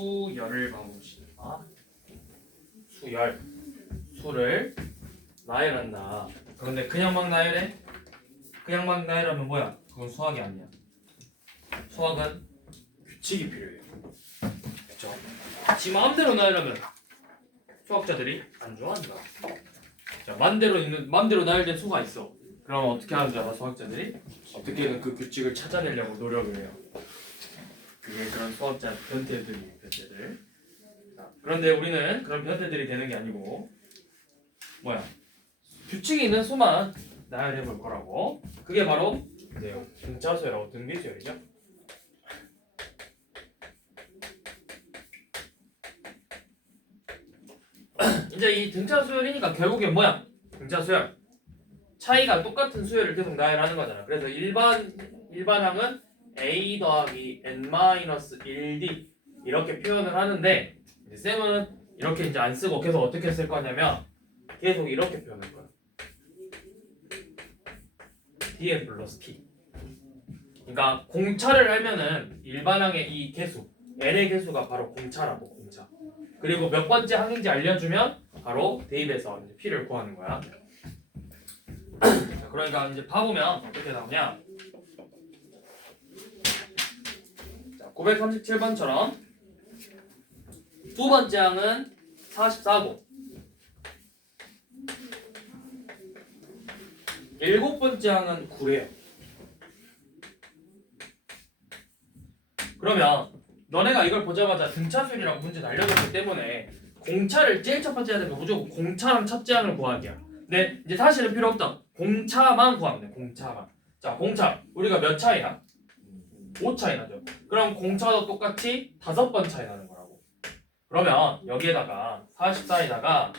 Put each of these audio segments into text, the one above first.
수열을 봐봅시다. 수열. 수를 나열한다. 그런데 그냥 막 나열해? 그냥 막 나열하면 뭐야? 그건 수학이 아니야. 수학은 규칙이 필요해요. 그렇죠? 지 마음대로 나열하면 수학자들이 안 좋아한다. 자, 맘대로 나열된 수가 있어. 그럼 어떻게 하는 줄 알아? 수학자들이 어떻게든 그 규칙을 찾아내려고 노력을 해요. 그게 그런 수학자 변태들이에요. 변태들. 자, 그런데 우리는 그런 변태들이 되는 게 아니고 뭐야? 규칙이 있는 수만 나열해 볼 거라고. 그게 바로 등차수열하고 등비수열이죠. 이제 이 등차수열이니까 결국엔 뭐야? 등차수열. 차이가 똑같은 수열을 계속 나열하는 거잖아. 그래서 일반항은 a 더하기 n-1d 이렇게 표현을 하는데 이제 쌤은 이렇게 이제 안 쓰고 계속 어떻게 쓸 거냐면 계속 이렇게 표현할 거야. dn 플러스 t. 그러니까 공차를 하면은 일반항의 이 개수 n의 개수가 바로 공차라고. 공차. 그리고 몇 번째 항인지 알려주면 바로 대입해서 이제 p를 구하는 거야. 자, 그러니까 이제 봐보면 어떻게 나오냐. 자, 937번처럼 두 번째 항은 44고 일곱 번째 항은 9래요. 그러면 너네가 이걸 보자마자 등차수열이라고 문제 알려줬기 때문에 공차를 제일 첫 번째 해야 되면 무조건 공차랑 첫째 항을 구하기야. 근데 이제 사실은 필요 없다. 공차만 구하면 돼. 공차만. 자, 공차 우리가 몇 차이야? 5 차이 나죠. 그럼 공차도 똑같이 5번 차이 나는 거라고. 그러면 여기에다가 44에다가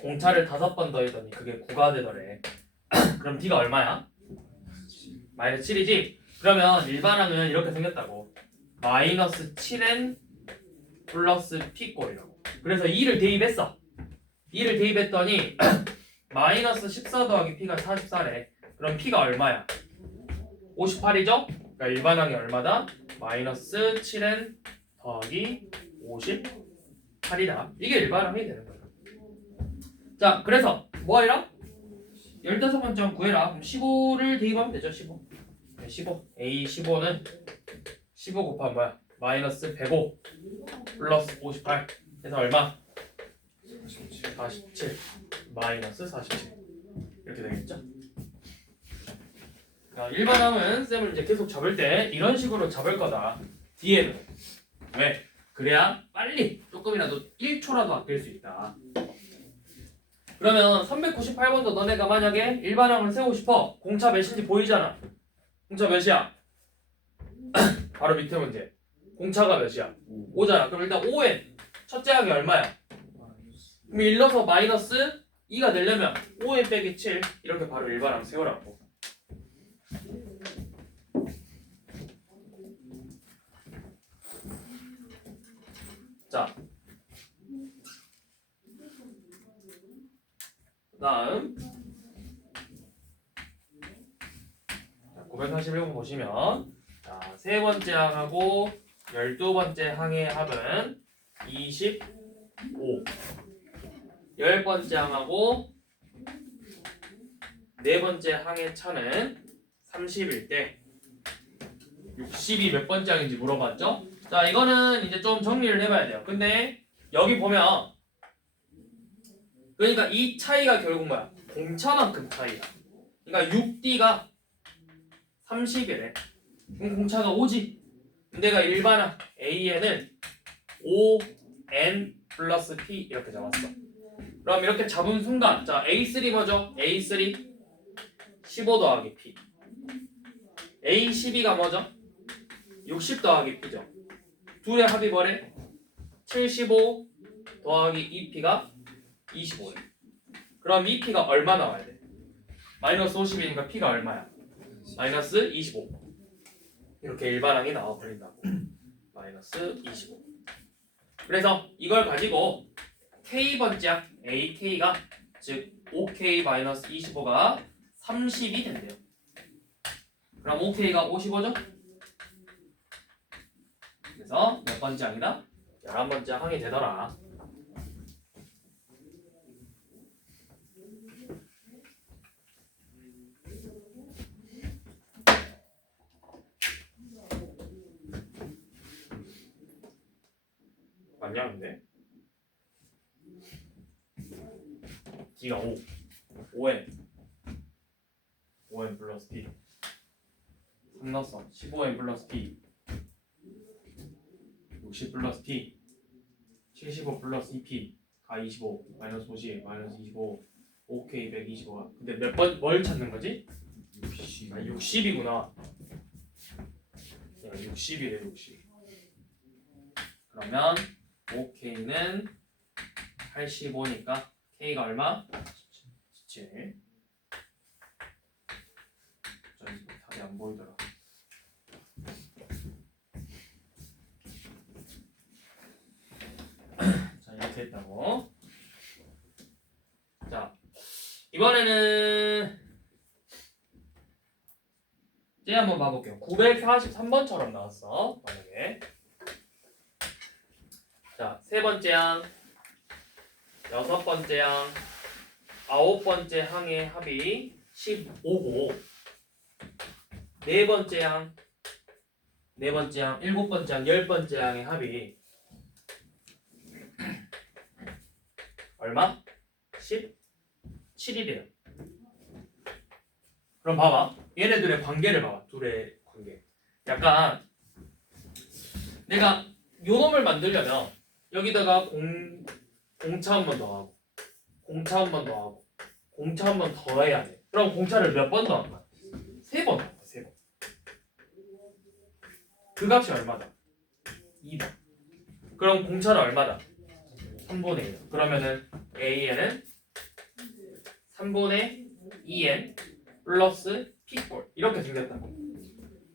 공차를 5번 더했더니 그게 9가 되더래. 그럼 D가 얼마야? 마이너스 7이지? 그러면 일반항은 이렇게 생겼다고. 마이너스 7n 플러스 P꼴이라고. 그래서 2를 대입했어. 2를 대입했더니 마이너스 14 더하기 P가 44래. 그럼 P가 얼마야? 58이죠? 그러니까 일반항이 얼마다? 마이너스 7n 더하기 58이다. 이게 일반항이 되는 거야. 자, 그래서 뭐 해라? 15번째 항 구해라. 그럼 15를 대입하면 되죠. 15. 15. A15는 15 곱하면 뭐야? 마이너스 105 플러스 58 해서 얼마? 47 마이너스 47 이렇게 되겠죠? 일반항은 쌤을 이제 계속 잡을 때 이런 식으로 잡을 거다. 뒤에는 왜? 그래야 빨리 조금이라도 1초라도 아낄 수 있다. 그러면 398번도 너네가 만약에 일반항을 세우고 싶어. 공차 몇인지 보이잖아. 공차 몇이야? 바로 밑에 문제. 공차가 몇이야? 5잖아. 그럼 일단 5n 첫째 항이 얼마야? 그럼 일러서 마이너스 2가 되려면 5n 빼기 7 이렇게 바로 일반항 세우라고. 자, 다음 941번 보시면 자, 세 번째 항하고 12번째 항의 합은 25 10번째 항하고 네 번째 항의 차는 30일 때 60이 몇 번째 항인지 물어봤죠? 자, 이거는 이제 좀 정리를 해봐야 돼요. 근데 여기 보면 그러니까 이 차이가 결국 뭐야? 공차만큼 차이야. 그러니까 6D가 30이래. 그럼 공차가 5지. 내가 일반항 AN을 5N 플러스 P 이렇게 잡았어. 그럼 이렇게 잡은 순간 자 A3 뭐죠? A3 15 더하기 P A12가 뭐죠? 60 더하기 P죠. 둘의 합이 뭐래? 75 더하기 2P가 25래. 그럼 2P가 얼마 나와야 돼? 마이너스 50이니까 P가 얼마야? 마이너스 25. 이렇게 일반항이 나와버린다고. 마이너스 25. 그래서 이걸 가지고 K번째 항 AK가 즉 5K-25가 30이 된대요. 그럼 5K가 55죠? 그래서 몇 번째 항이다? 11번째 항이 되더라. 맞냐 근데? D가 5 5n 플러스 P 3 넣었어. 15n 플러스 P 60 플러스 P 75 플러스 2P 가 25 마이너스 50 마이너스 25 OK 125. 근데 몇 번 뭘 찾는 거지? 60. 아 60이구나. 야 60이래 60. 그러면 OK는 85니까 K가 얼마? 17. 답이 안 보이더라. 자 이렇게 했다고. 자 이번에는 이제 한번 봐볼게요. 943번처럼 나왔어. 만약에 자 세 번째 항, 여섯 번째 항, 아홉 번째 항의 합이 15고 네 번째 항, 일곱 번째 항, 열 번째 항의 합이 얼마? 17이래요. 그럼 봐봐. 얘네들의 관계를 봐봐. 둘의 관계. 약간 내가 요 놈을 만들려면 여기다가 공차 한 번 더 하고 공차 한 번 더 하고 공차 한 번 더 해야 돼. 그럼 공차를 몇 번 더 한 거야? 3번 한 거야. 3번. 그 값이 얼마다? 2번. 그럼 공차는 얼마다? 3분의 1. 그러면은 AN은 3분의 2N 플러스 P꼴 이렇게 생겼다.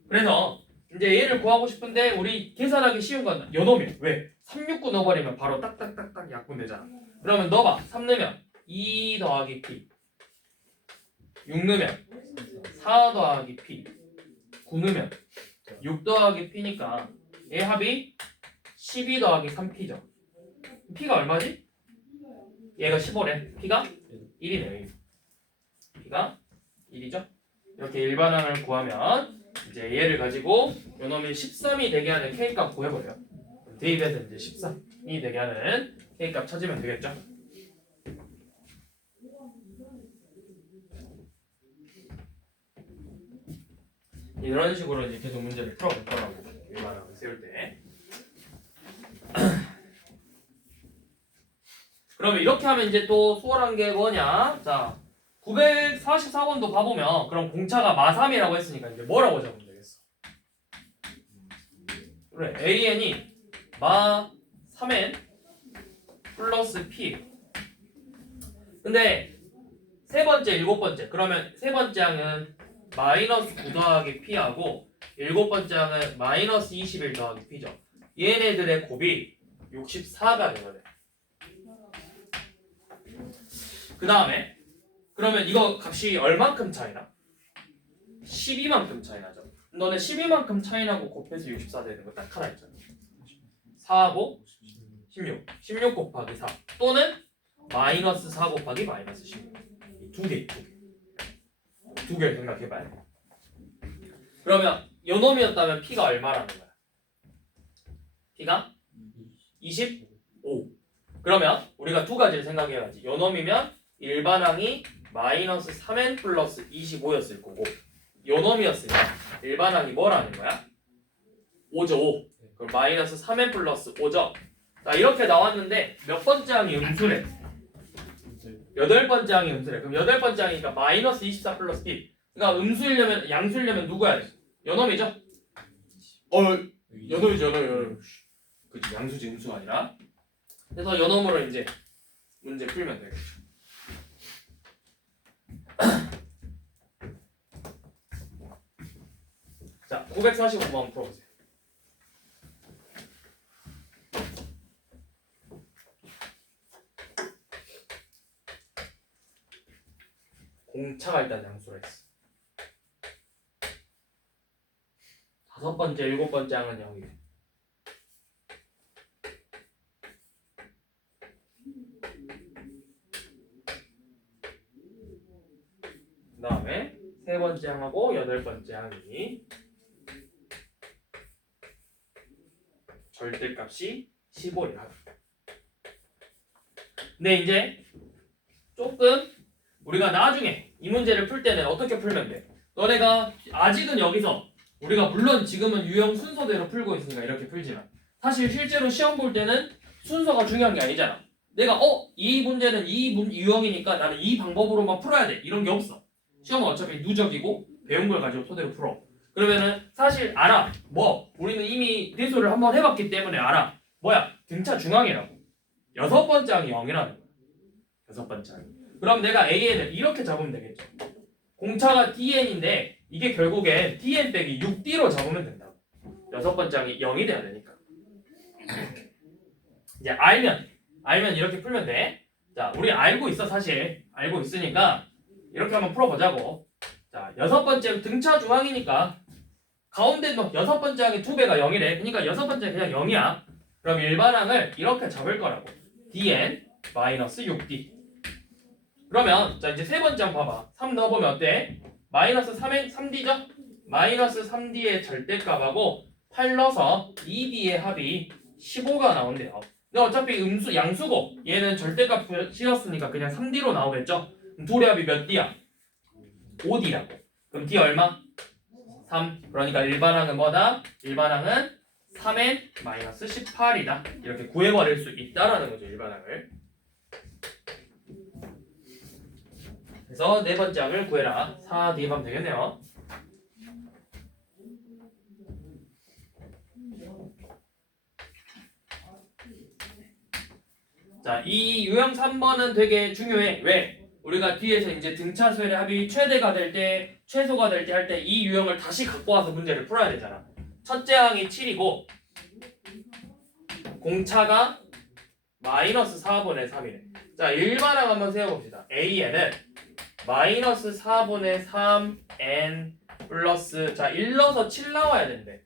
그래서 이제 얘를 구하고 싶은데 우리 계산하기 쉬운 건 요놈이야. 왜? 369 넣어버리면 바로 딱딱딱딱 약분되잖아. 그러면 넣어봐. 3 넣으면 2 더하기 P 6 넣으면 4 더하기 P 9 넣으면 6 더하기 P니까 얘 합이 12 더하기 3P죠. P가 얼마지? 얘가 15래. P가 1이네. P가 1이죠. 이렇게 일반항을 구하면 이제 얘를 가지고 요놈이 13이 되게 하는 K값 구해버려요. 대입해서 이제 13이 되게 하는 K값 찾으면 되겠죠. 이런 식으로 이제 계속 문제를 풀어볼 거라고 일반항을 세울 때. 그러면 이렇게 하면 이제 또 수월한 게 뭐냐? 자, 944번도 봐보면 그럼 공차가 마3이라고 했으니까 이제 뭐라고 적으면 되겠어? 그래, AN이 마3N 플러스 P. 근데 세 번째, 일곱 번째. 그러면 세 번째 항은 마이너스 9 더하기 P하고 일곱 번째 항은 마이너스 21 더하기 P죠. 얘네들의 곱이 64가 되거든. 그 다음에 그러면 이거 값이 얼만큼 차이나? 12만큼 차이 나죠. 너네 12만큼 차이 나고 곱해서 64 되는 거 딱 하나 있잖아. 4하고 16. 16 곱하기 4 또는 마이너스 4 곱하기 마이너스 16. 두 개. 두 개를 생각해봐야 돼. 그러면 요놈이었다면 P가 얼마라는 거야? P가 25. 그러면 우리가 두 가지를 생각해야지. 요놈이면 일반항이 마이너스 3n 플러스 25였을 거고 요놈이었으면 일반항이 뭐라는 거야? 5죠 5. 그럼 마이너스 3n 플러스 5죠. 자 이렇게 나왔는데 몇 번째 항이 음수래? 여덟 번째 항이 음수래. 그럼 여덟 번째 항이니까 마이너스 24 플러스 P. 그러니까 음수이려면 양수이려면 누구야? 요놈이죠? 요놈이죠 요놈. 그치 양수지 음수가 아니라. 그래서 요놈으로 이제 문제 풀면 되겠죠. 자 945번 풀어보세요. 공차가 일단 양수라 했어. 다섯 번째, 일곱 번째 항은 0이래. 다음에 세 번째 항하고 여덟 번째 항이 절대값이 15이야. 근데 이제 조금 우리가 나중에 이 문제를 풀 때는 어떻게 풀면 돼? 너네가 아직은 여기서 우리가 물론 지금은 유형 순서대로 풀고 있으니까 이렇게 풀지만 사실 실제로 시험 볼 때는 순서가 중요한 게 아니잖아. 내가 이 문제는 유형이니까 나는 이 방법으로만 풀어야 돼 이런 게 없어. 시험은 어차피 누적이고 배운 걸 가지고 토대로 풀어. 그러면은 사실 알아. 우리는 이미 대소를 한번 해봤기 때문에 알아. 등차 중앙이라고. 여섯 번째 항이 0이라는 거야. 여섯 번째 항이. 그럼 내가 AN을 이렇게 잡으면 되겠죠. 공차가 DN인데 이게 결국엔 DN 빼기 6D로 잡으면 된다고. 여섯 번째 항이 0이 돼야 되니까. 이제 알면 이렇게 풀면 돼. 자, 우리 알고 있어 사실. 알고 있으니까 이렇게 한번 풀어보자고. 자, 여섯 번째 등차 중앙이니까 가운데 여섯 번째 항의 2배가 0이래. 그러니까 여섯 번째 그냥 0이야. 그럼 일반항을 이렇게 잡을 거라고. dn 마이너스 6d. 그러면 자 이제 세 번째 항 봐봐. 3 넣어보면 어때? 마이너스 3d죠? 마이너스 3d의 절대값하고 8 넣어서 2b의 합이 15가 나온대요. 근데 어차피 양수고 얘는 절대값 실었으니까 그냥 3d로 나오겠죠? 그럼 둘의 합이 몇 d야? 5d라고. 그럼 d 얼마? 3. 그러니까 일반항은 뭐다? 일반항은 3n 마이너스 18이다. 이렇게 구해버릴 수 있다라는 거죠. 일반항을. 그래서 네 번째 항을 구해라. 4d 하면 되겠네요. 자, 이 유형 3번은 되게 중요해. 왜? 우리가 뒤에서 이제 등차수열의 합이 최대가 될 때, 최소가 될 때 할 때 이 유형을 다시 갖고 와서 문제를 풀어야 되잖아. 첫째 항이 7이고 공차가 마이너스 4분의 3이래. 자, 일반항 한번 세워봅시다. AN은 마이너스 4분의 3n 플러스 자 1 넣어서 7 나와야 된대.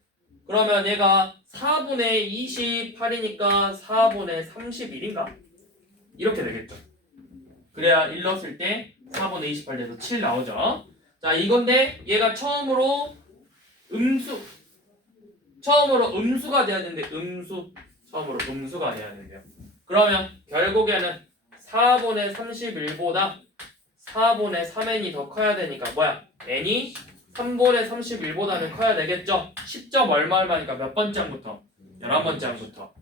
그러면 얘가 4분의 28이니까 4분의 31인가? 이렇게 되겠죠. 그래야 1 넣었을 때 4분의 28 돼서 7 나오죠. 자, 이건데 얘가 처음으로 음수가 돼야 되는데 처음으로 음수가 돼야 된대요. 그러면 결국에는 4분의 31보다 4분의 3n이 더 커야 되니까 n이 3분의 31보다는 커야 되겠죠. 10점 얼마니까 몇 번째 항부터? 11번째 항부터.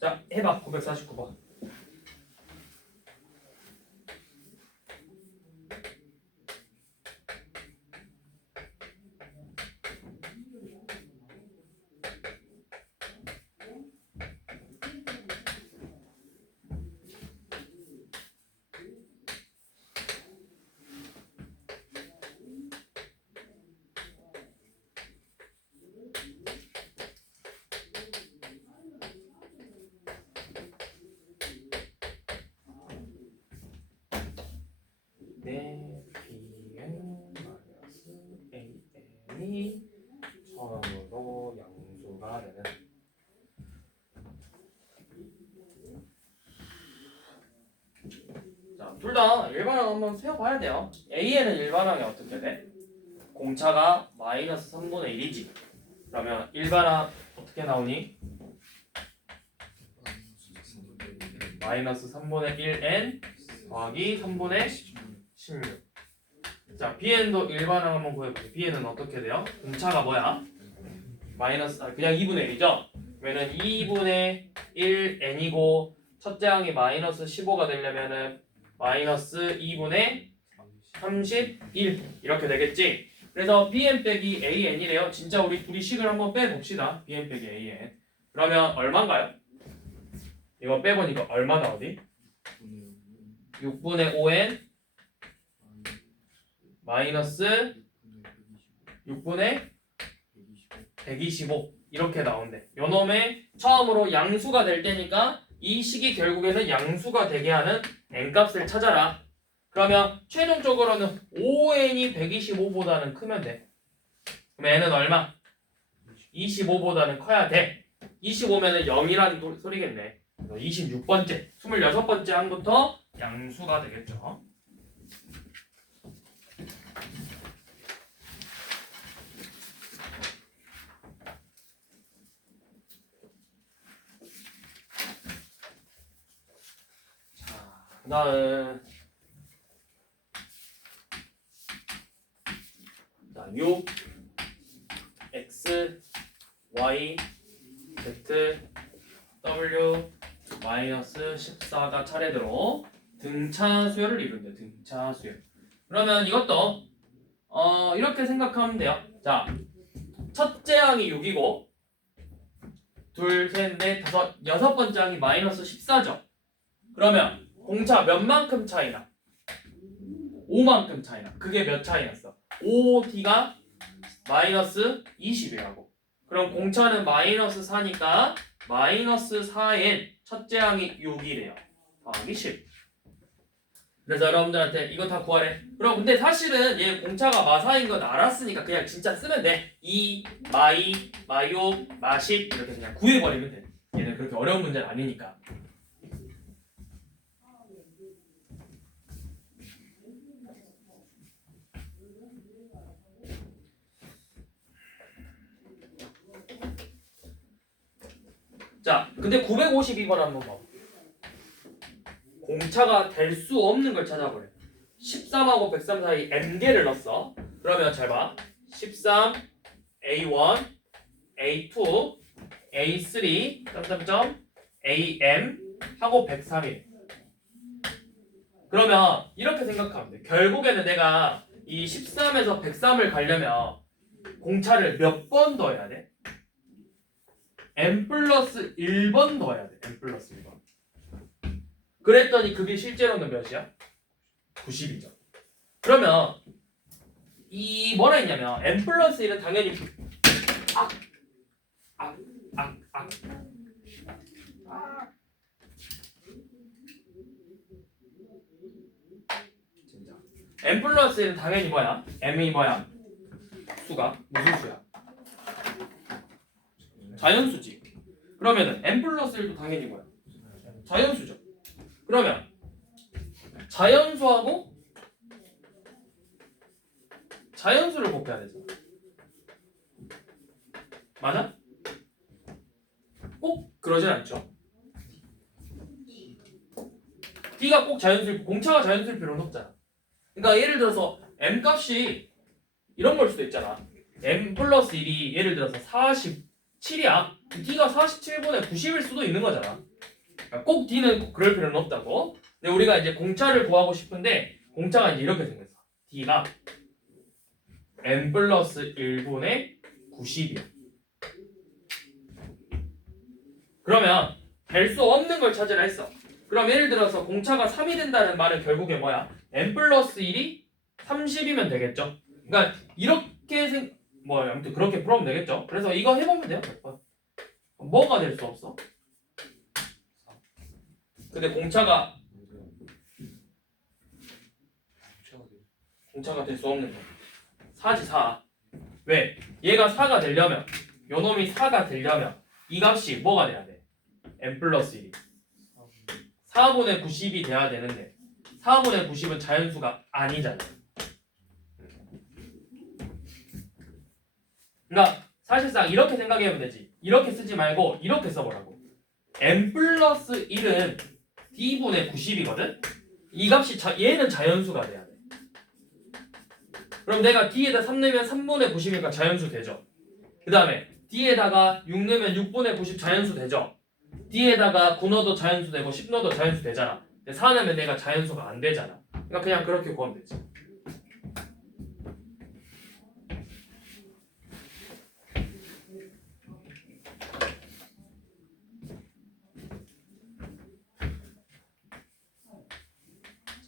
자, 해봐. 949번. bn-an이 처음으로 양수가 되는. 자, 둘 다 일반항 한번 세워봐야 돼요. AN은 일반항이 어떻게 돼? 공차가 마이너스 3분의 1이지. 그러면 일반항 어떻게 나오니? 마이너스 3분의 1n 더하기 3분의 16. 자, bn도 일반항 한번 구해보세요. bn은 어떻게 돼요? 공차가 뭐야? 마이너스 그냥 2분의 1이죠? 그러면 2분의 1n이고 첫째 항이 마이너스 15가 되려면은 마이너스 2분의 31 이렇게 되겠지? 그래서 bn 빼기 an이래요. 진짜 우리 둘이 식을 한번 빼봅시다. bn 빼기 an. 그러면 얼마인가요? 이거 빼보니까 얼마 나오니? 6분의 5n 마이너스 6분의 125 이렇게 나온대. 요놈의 처음으로 양수가 될 때니까 이 식이 결국에는 양수가 되게 하는 n값을 찾아라. 그러면 최종적으로는 5n이 125보다는 크면 돼. 그럼 n은 얼마? 25보다는 커야 돼. 25면은 0이라는 소리겠네. 26번째, 26번째 항부터 양수가 되겠죠. 자, 그다음 6 x y z w 마이너스 14가 차례대로 등차 수열을 이룬대. 등차 수열. 그러면 이것도 이렇게 생각하면 돼요. 자, 첫째 항이 6이고 둘, 셋, 넷, 다섯, 여섯 번째 항이 마이너스 14죠. 그러면 공차 몇만큼 차이나? 5만큼 차이나. 그게 몇 차이 났어? 5t가 마이너스 20이라고. 그럼 공차는 마이너스 4니까 마이너스 4의 첫째 항이 6이래요. 더하기 10. 그래서 여러분들한테 이거 다 구하래. 그럼 근데 사실은 얘 공차가 마사인 건 알았으니까 그냥 진짜 쓰면 돼. 이, 마이, 마요, 마십 이렇게 그냥 구해버리면 돼. 얘는 그렇게 어려운 문제는 아니니까. 자, 근데 952번 한번 봐. 공차가 될 수 없는 걸 찾아보래. 13하고 103 사이 m개를 넣었어. 그러면 잘 봐. 13, A1, A2, A3, 점점점, AM 하고 103이. 그러면 이렇게 생각하면 돼. 결국에는 내가 이 13에서 103을 가려면 공차를 몇 번 더해야 돼? n 플러스 1번 더해야 돼. n 플러스 1번. 그랬더니 그게 실제로는 몇이야? 90이죠. 그러면 이 뭐라 했냐면 n 플러스 1은 당연히 n 플러스 1은 당연히 뭐야? m이 뭐야? 수가 무슨 수야? 자연수지. 그러면은 n 플러스 1도 당연히 뭐야? 자연수죠. 그러면 자연수하고 자연수를 곱해야 되잖아. 맞아? 꼭 그러진 않죠. D가 꼭 자연수일, 공차가 자연수일 필요는 없잖아. 그러니까 예를 들어서 m 값이 이런 걸 수도 있잖아. m 플러스 1이 예를 들어서 47이야. D가 47분의 90일 수도 있는 거잖아. 그러니까 꼭 D는 그럴 필요는 없다고. 근데 우리가 이제 공차를 구하고 싶은데 공차가 이제 이렇게 생겼어. D가 n 플러스 1분의 90이야. 그러면 될 수 없는 걸 찾으라 했어. 그럼 예를 들어서 공차가 3이 된다는 말은 결국에 뭐야? n 플러스 1이 30이면 되겠죠. 그러니까 이렇게 아무튼 그렇게 풀면 되겠죠. 그래서 이거 해보면 돼요. 몇 번. 뭐가 될 수 없어? 근데 공차가 될 수 없는 거. 4지 4. 왜? 얘가 4가 되려면 요 놈이 4가 되려면 이 값이 뭐가 돼야 돼? n 플러스 1이 4분의 90이 돼야 되는데 4분의 90은 자연수가 아니잖아. 그러니까 사실상 이렇게 생각하면 되지. 이렇게 쓰지 말고 이렇게 써보라고. n 플러스 1은 d분의 90이거든? 이 값이 얘는 자연수가 돼야 돼. 그럼 내가 d에다 3 넣으면 3분의 90이니까 자연수 되죠. 그 다음에 d에다가 6 넣으면 6분의 90 자연수 되죠. d에다가 9 넣어도 자연수 되고 10 넣어도 자연수 되잖아. 근데 4 넣으면 내가 자연수가 안 되잖아. 그러니까 그냥 그렇게 구하면 되지.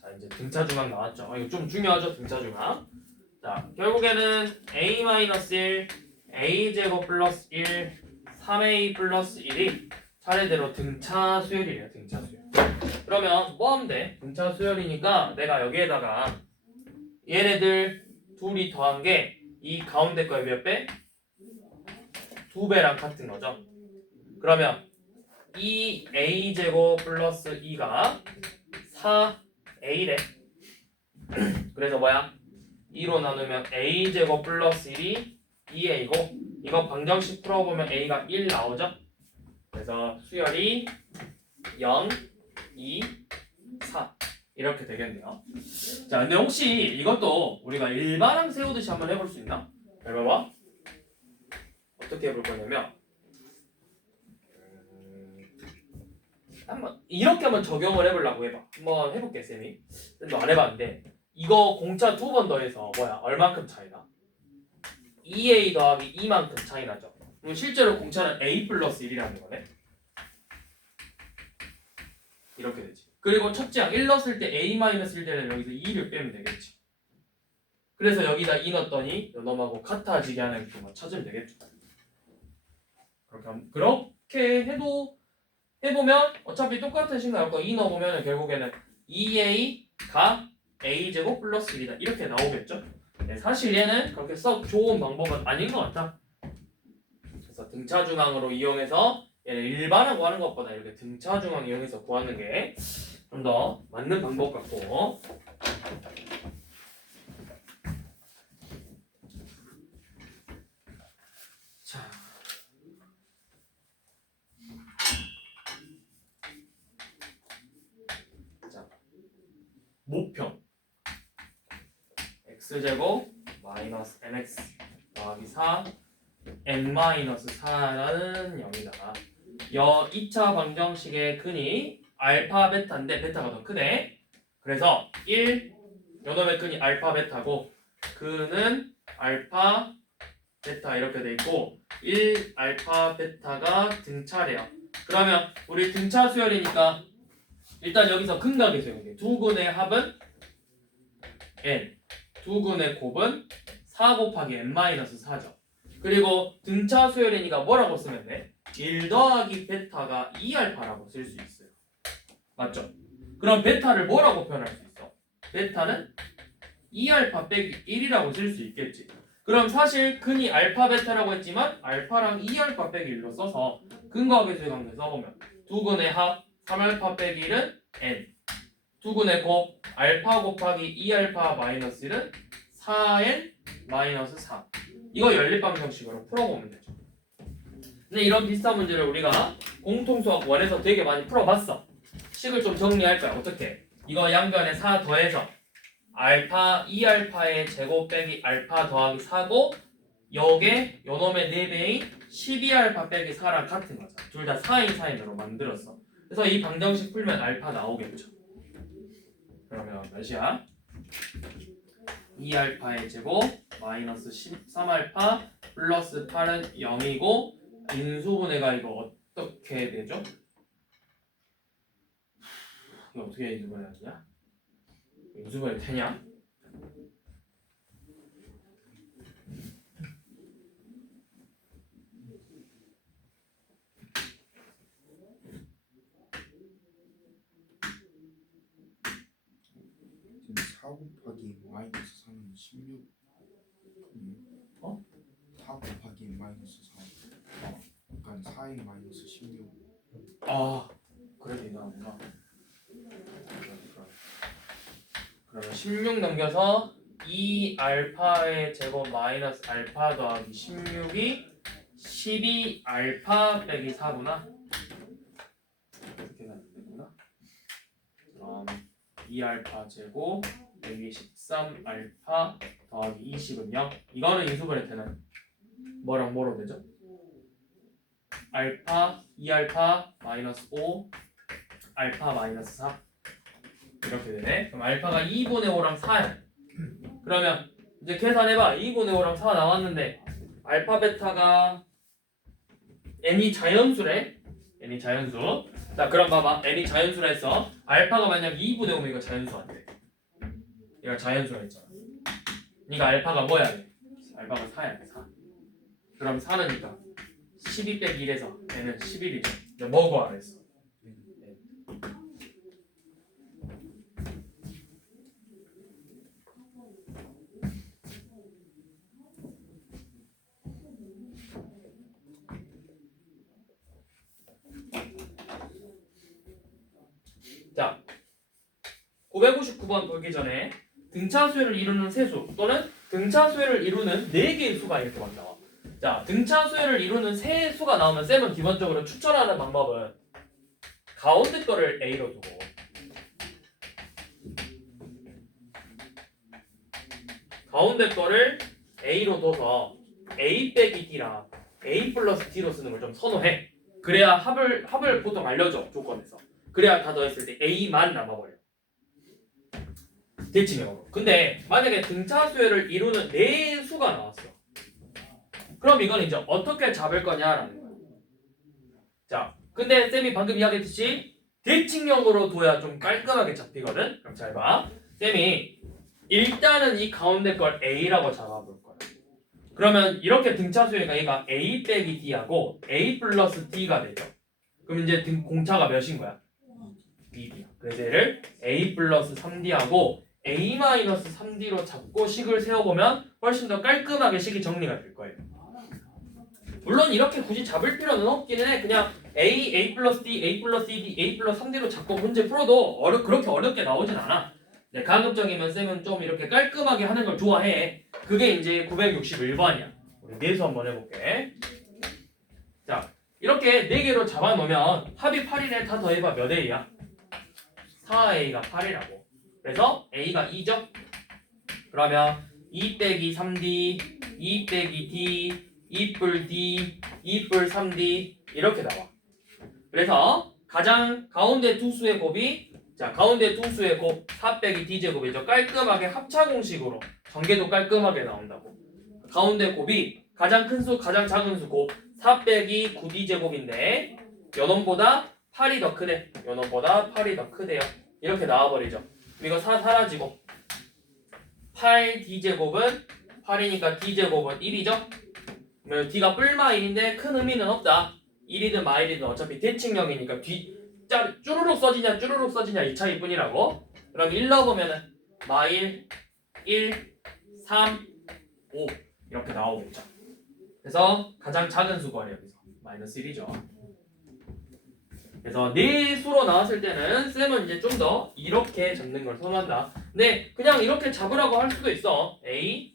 자, 이제 등차중항 나왔죠. 이거 좀 중요하죠, 등차중항. 자, 결국에는 a-1, a제곱 플러스 1, 3a 플러스 1이 차례대로 등차 수열이래요. 등차 수열. 그러면 뭐 하면 돼? 등차 수열이니까 내가 여기에다가 얘네들 둘이 더한 게 이 가운데 거의 몇 배? 2배랑 같은 거죠. 그러면 2a제곱 플러스 2가 4a래. 그래서 뭐야? 2로 나누면 a제곱 플러스 1이 2a고 이거 방정식 풀어보면 a가 1 나오죠? 그래서 수열이 0, 2, 4 이렇게 되겠네요. 자, 근데 혹시 이것도 우리가 일반항 세우듯이 한번 해볼 수 있나? 잘 봐봐. 어떻게 해볼 거냐면 한번 이렇게 한번 적용을 해보려고 해봐. 한번 해볼게 쌤이. 너 안 해봤는데 이거 공차 2번 더해서 뭐야? 얼만큼 차이나? 2a 더하기 2만큼 차이 나죠. 그럼 실제로 공차는 a 플러스 1이라는 거네. 이렇게 되지. 그리고 첫째 항 1 넣었을 때 a-1 되면 여기서 2를 빼면 되겠지. 그래서 여기다 2 넣었더니 요놈하고 같아지게 하는 거 찾으면 되겠죠. 그렇게 해도 해보면 어차피 똑같은 식 나올 거 2 넣어보면 결국에는 2a가 a제곱 플러스 1이다 이렇게 나오겠죠. 네, 사실 얘는 그렇게 썩 좋은 방법은 아닌 것 같다. 그래서 등차중항으로 이용해서 얘는 일반항 구하는 것보다 이렇게 등차중항 이용해서 구하는 게 좀 더 맞는 방법 같고. 자, 모평 x제곱 마이너스 mx 더하기 4 n 마이너스 4라는 0이다. 2차 방정식의 근이 알파 베타인데 베타가 더 크네. 그래서 1 요놈의 근이 알파 베타고 근은 알파 베타 이렇게 돼 있고 1 알파 베타가 등차래요. 그러면 우리 등차 수열이니까 일단 여기서 근각이 세우게. 두 근의 합은 n, 두 근의 곱은 4 곱하기 n-4죠. 그리고 등차 수열이니까 뭐라고 쓰면 돼? 1 더하기 베타가 2알파라고 쓸 수 있어요. 맞죠? 그럼 베타를 뭐라고 표현할 수 있어? 베타는 2알파 빼기 1이라고 쓸 수 있겠지. 그럼 사실 근이 알파 베타라고 했지만 알파랑 2알파 빼기 1로 써서 근각의 수관계 써보면 두 근의 합 3알파 빼기 1은 n, 두 근의 곱 알파 곱하기 2알파 마이너스 1은 4n 마이너스 4. 이거 연립방정식으로 풀어보면 되죠. 근데 이런 비슷한 문제를 우리가 공통수학 1에서 되게 많이 풀어봤어. 식을 좀 정리할 거야. 어떻게? 이거 양변에 4 더해서 알파 2알파의 제곱 빼기 알파 더하기 4고 요게 요놈의 4배인 12알파 빼기 4랑 같은 거죠. 둘 다 4인 4인으로 만들었어. 그래서 이 방정식 풀면 알파 나오겠죠. 그러면 몇이야? 2알파의 제곱 마이너스 13알파 플러스 8은 0이고 인수분해가 이거 어떻게 되죠? 이거 어떻게 인수분해 되냐? 인수분해 되냐? 지금 4 곱하기 마이너스 4는 16. 어? 4 곱하기 마이너스 4. 그러니까 4인 마이너스 16. 아, 그래도 이상하구나. 그러면 16 넘겨서 2알파의 제곱 마이너스 알파 더하기 16이 12알파 빼기 4구나. 이렇게 가면 되구나. 그럼 2알파 제곱 빼기 13알파 더하기 20은 0. 이거는 인수분해 되나요? 뭐랑 뭐로 되죠? 알파 2알파 마이너스 5 알파 마이너스 4 이렇게 되네. 그럼 알파가 2분의 5랑 4야. 그러면 이제 계산해봐. 2분의 5랑 4 나왔는데 알파 베타가 n이 자연수래. n이 자연수. 자 그럼 봐봐. n이 자연수라 했어. 알파가 만약 2분의 5면 이거 자연수 안 돼. 얘가 자연수라 했잖아. 그러니까 알파가 뭐야? 알파가 4야 돼. 4. 그럼 4는니까 12 빼기 1에서 n은 11이죠. 뭐 구하라 했어? 959번 보기 전에 등차수열을 이루는 세수 또는 등차수열을 이루는 4개의 수가 이렇게 막 나와. 자, 등차수열을 이루는 세 수가 나오면 쌤은 기본적으로 추천하는 방법은 가운데 거를 A로 두고 가운데 거를 A로 둬서 A 빼기 D랑 A 플러스 D로 쓰는 걸 좀 선호해. 그래야 합을 보통 알려줘, 조건에서. 그래야 다 더했을 때 A만 남아버려. 대칭형으로. 근데 만약에 등차수열을 이루는 4수가 나왔어. 그럼 이건 이제 어떻게 잡을 거냐라는 거야. 자, 근데 쌤이 방금 이야기했듯이 대칭형으로 둬야 좀 깔끔하게 잡히거든. 그럼 잘 봐. 쌤이 일단은 이 가운데 걸 A라고 잡아볼 거야. 그러면 이렇게 등차수니까 얘가 A 빼기 D하고 A 플러스 D가 되죠. 그럼 이제 공차가 몇인 거야? 2D야. 그래서 얘를 A 플러스 3D하고 A 마이너스 3D로 잡고 식을 세워보면 훨씬 더 깔끔하게 식이 정리가 될 거예요. 물론 이렇게 굳이 잡을 필요는 없기는 해. 그냥 A, A 플러스 D, A 플러스 D, A 플러스 3D로 잡고 문제 풀어도 그렇게 어렵게 나오진 않아. 네, 가급적이면 쌤은 좀 이렇게 깔끔하게 하는 걸 좋아해. 그게 이제 961번이야. 우리 내수 한번 해볼게. 자, 이렇게 4개로 잡아놓으면 합이 8이네. 다 더해봐 몇 A야? 4A가 8이라고. 그래서 A가 2죠? 그러면 2 빼기 3D, 2 빼기 D, 2뿔 D, 2뿔 3D 이렇게 나와. 그래서 가장 가운데 두 수의 곱이 자 가운데 두 수의 곱 4 빼기 D제곱이죠. 깔끔하게 합차공식으로 전개도 깔끔하게 나온다고. 가운데 곱이 가장 큰 수, 가장 작은 수 곱 4 빼기 9D제곱인데 요놈보다 8이 더 크네. 요놈보다 8이 더 크대요. 이렇게 나와버리죠. 이거 4 사라지고 8D제곱은 8이니까 D제곱은 1이죠. D가 뿔마 1인데 큰 의미는 없다. 1이든 마일이든 어차피 대칭형이니까 쭈루룩 써지냐 이 차이뿐이라고. 그럼 1 넣어보면은 마일 1, 3, 5 이렇게 나오겠죠. 그래서 가장 작은 수거리 여기서 마이너스 1이죠. 그래서 4수로 나왔을 때는 쌤은 이제 좀 더 이렇게 잡는 걸 선호한다. 근데 그냥 이렇게 잡으라고 할 수도 있어. A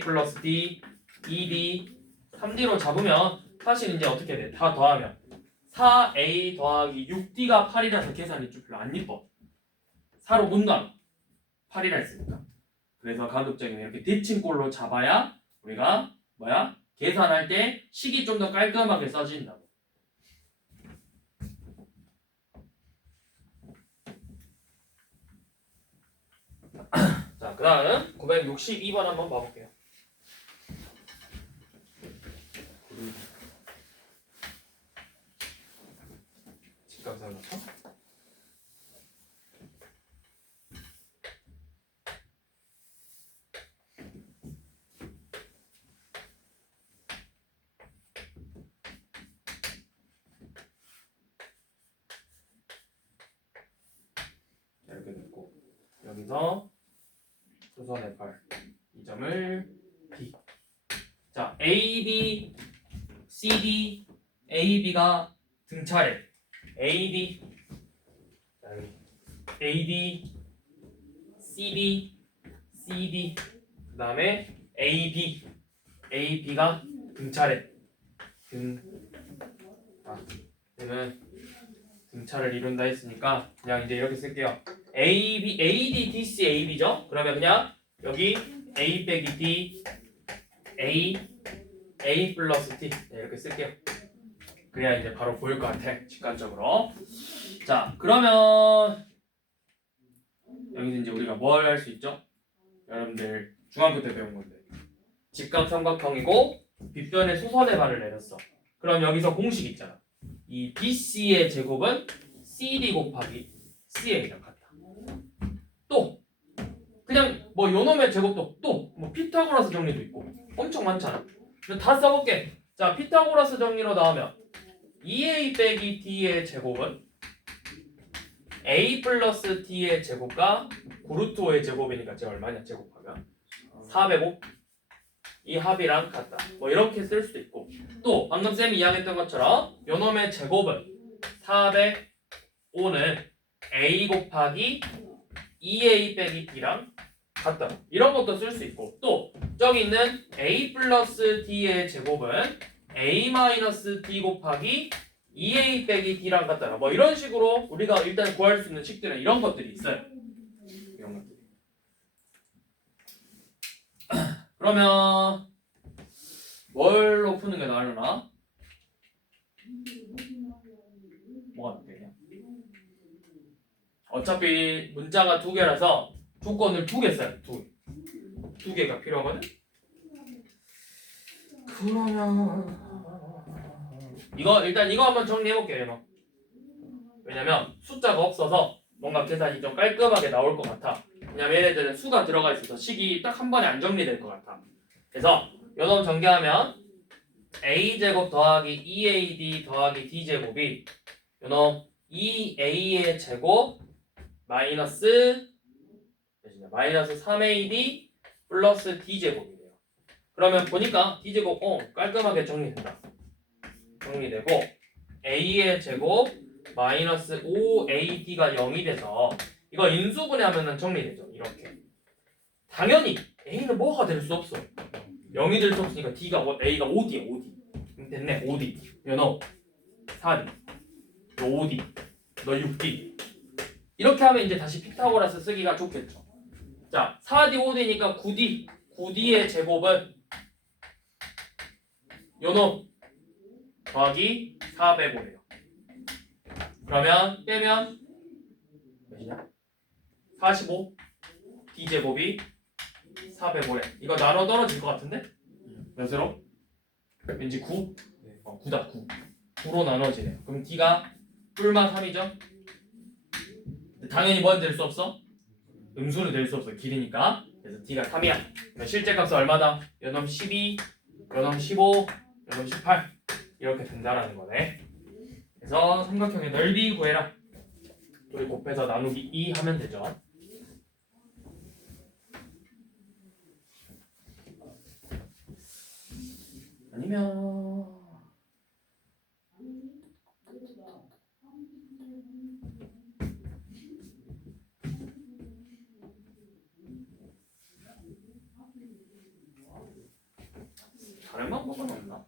플러스 D, 2D, 3D로 잡으면 사실 이제 어떻게 돼? 다 더하면 4A 더하기 6D가 8이라서 계산이 좀 별로 안 이뻐. 4로 못 나눠. 8이라 했으니까. 그래서 가급적이면 이렇게 대칭꼴로 잡아야 우리가 계산할 때 식이 좀 더 깔끔하게 써진다고. 자, 그 다음 962번 한번 봐볼게요. 집값을 넣죠? 이렇게 넣고 여기서 조선의 8 이 점을 B. 자, A, B, C, D, A, B가 등차례. A, B, A, D, C, D, C, D, 그 다음에 A, B, A, B가 등차례. 그러면 등차를 이룬다 했으니까 그냥 이제 이렇게 쓸게요. A, B, A, D, D, C, A, B죠? 그러면 그냥 여기 A 빼기 D, A 플러스 T 네, 이렇게 쓸게요. 그래야 이제 바로 보일 것 같아. 직관적으로. 자, 그러면 여기서 이제 우리가 뭘 할 수 있죠? 여러분들 중학교 때 배운 건데 직각 삼각형이고 빗변에 수선의 발을 내렸어. 그럼 여기서 공식 있잖아. 이 BC의 제곱은 CD 곱하기 CA랑 같다. 또 그냥 뭐 요놈의 제곱도 또 뭐 피타고라스 정리도 있고 엄청 많잖아. 다 써볼게. 자, 피타고라스 정리로 나오면 2A 빼기 D의 제곱은 A 플러스 D의 제곱과 구루트 5의 제곱이니까 제 얼마냐 제곱하면 405 이 합이랑 같다. 뭐 이렇게 쓸 수도 있고 또 방금 쌤이 이야기했던 것처럼 요놈의 제곱은 405는 A 곱하기 2a 빼기 b랑 같다. 이런 것도 쓸 수 있고 또 저기 있는 a 플러스 d의 제곱은 a 마이너스 d 곱하기 2a 빼기 d랑 같다. 뭐 이런 식으로 우리가 일단 구할 수 있는 식들은 이런 것들이 있어요. 이런 것들이. 그러면 뭘로 푸는 게 나으려나? 뭐가 되냐? 어차피 문자가 두 개라서 조건을 두 개 써요. 두 개가 필요하거든? 그러면 일단 이거 한번 정리해볼게요. 얘는. 왜냐면 숫자가 없어서 뭔가 계산이 좀 깔끔하게 나올 것 같아. 왜냐면 얘네들은 수가 들어가 있어서 식이 딱 한 번에 안 정리될 것 같아. 그래서 요놈 전개하면 a제곱 더하기 2ad 더하기 d제곱이 요놈 2a의 제곱 마이너스 3ad 플러스 d제곱이래요. 그러면 보니까 d제곱 깔끔하게 정리된다. 정리되고 a의 제곱 마이너스 5ad가 0이 돼서 이거 인수분해하면 정리되죠. 이렇게. 당연히 a는 뭐가 될 수 없어. 0이 될 수 없으니까 a가 5d야. 5d. 됐네. 5d. 너 4d. 너 5d. 너 6d. 이렇게 하면 이제 다시 피타고라스 쓰기가 좋겠죠. 자, 4d, 5d니까 9d. 9d의 제곱은 요놈 더하기 405래요. 그러면 빼면 몇이냐? 45 d제곱이 405래. 이거 나눠 떨어질 것 같은데? 몇으로? 왠지 9? 9다 9. 9로 나눠지네. 그럼 d가 뿔마 3이죠? 당연히 뭐는 될 수 없어? 음수는 될 수 없어. 길이니까. 그래서 d가 3이야. 그러면 실제 값은 얼마다? 요놈 12, 요놈 15, 요놈 18 이렇게 된다라는 거네. 그래서 삼각형의 넓이 구해라. 우리 곱해서 나누기 2 하면 되죠. 아니면 다른 방법은 없나?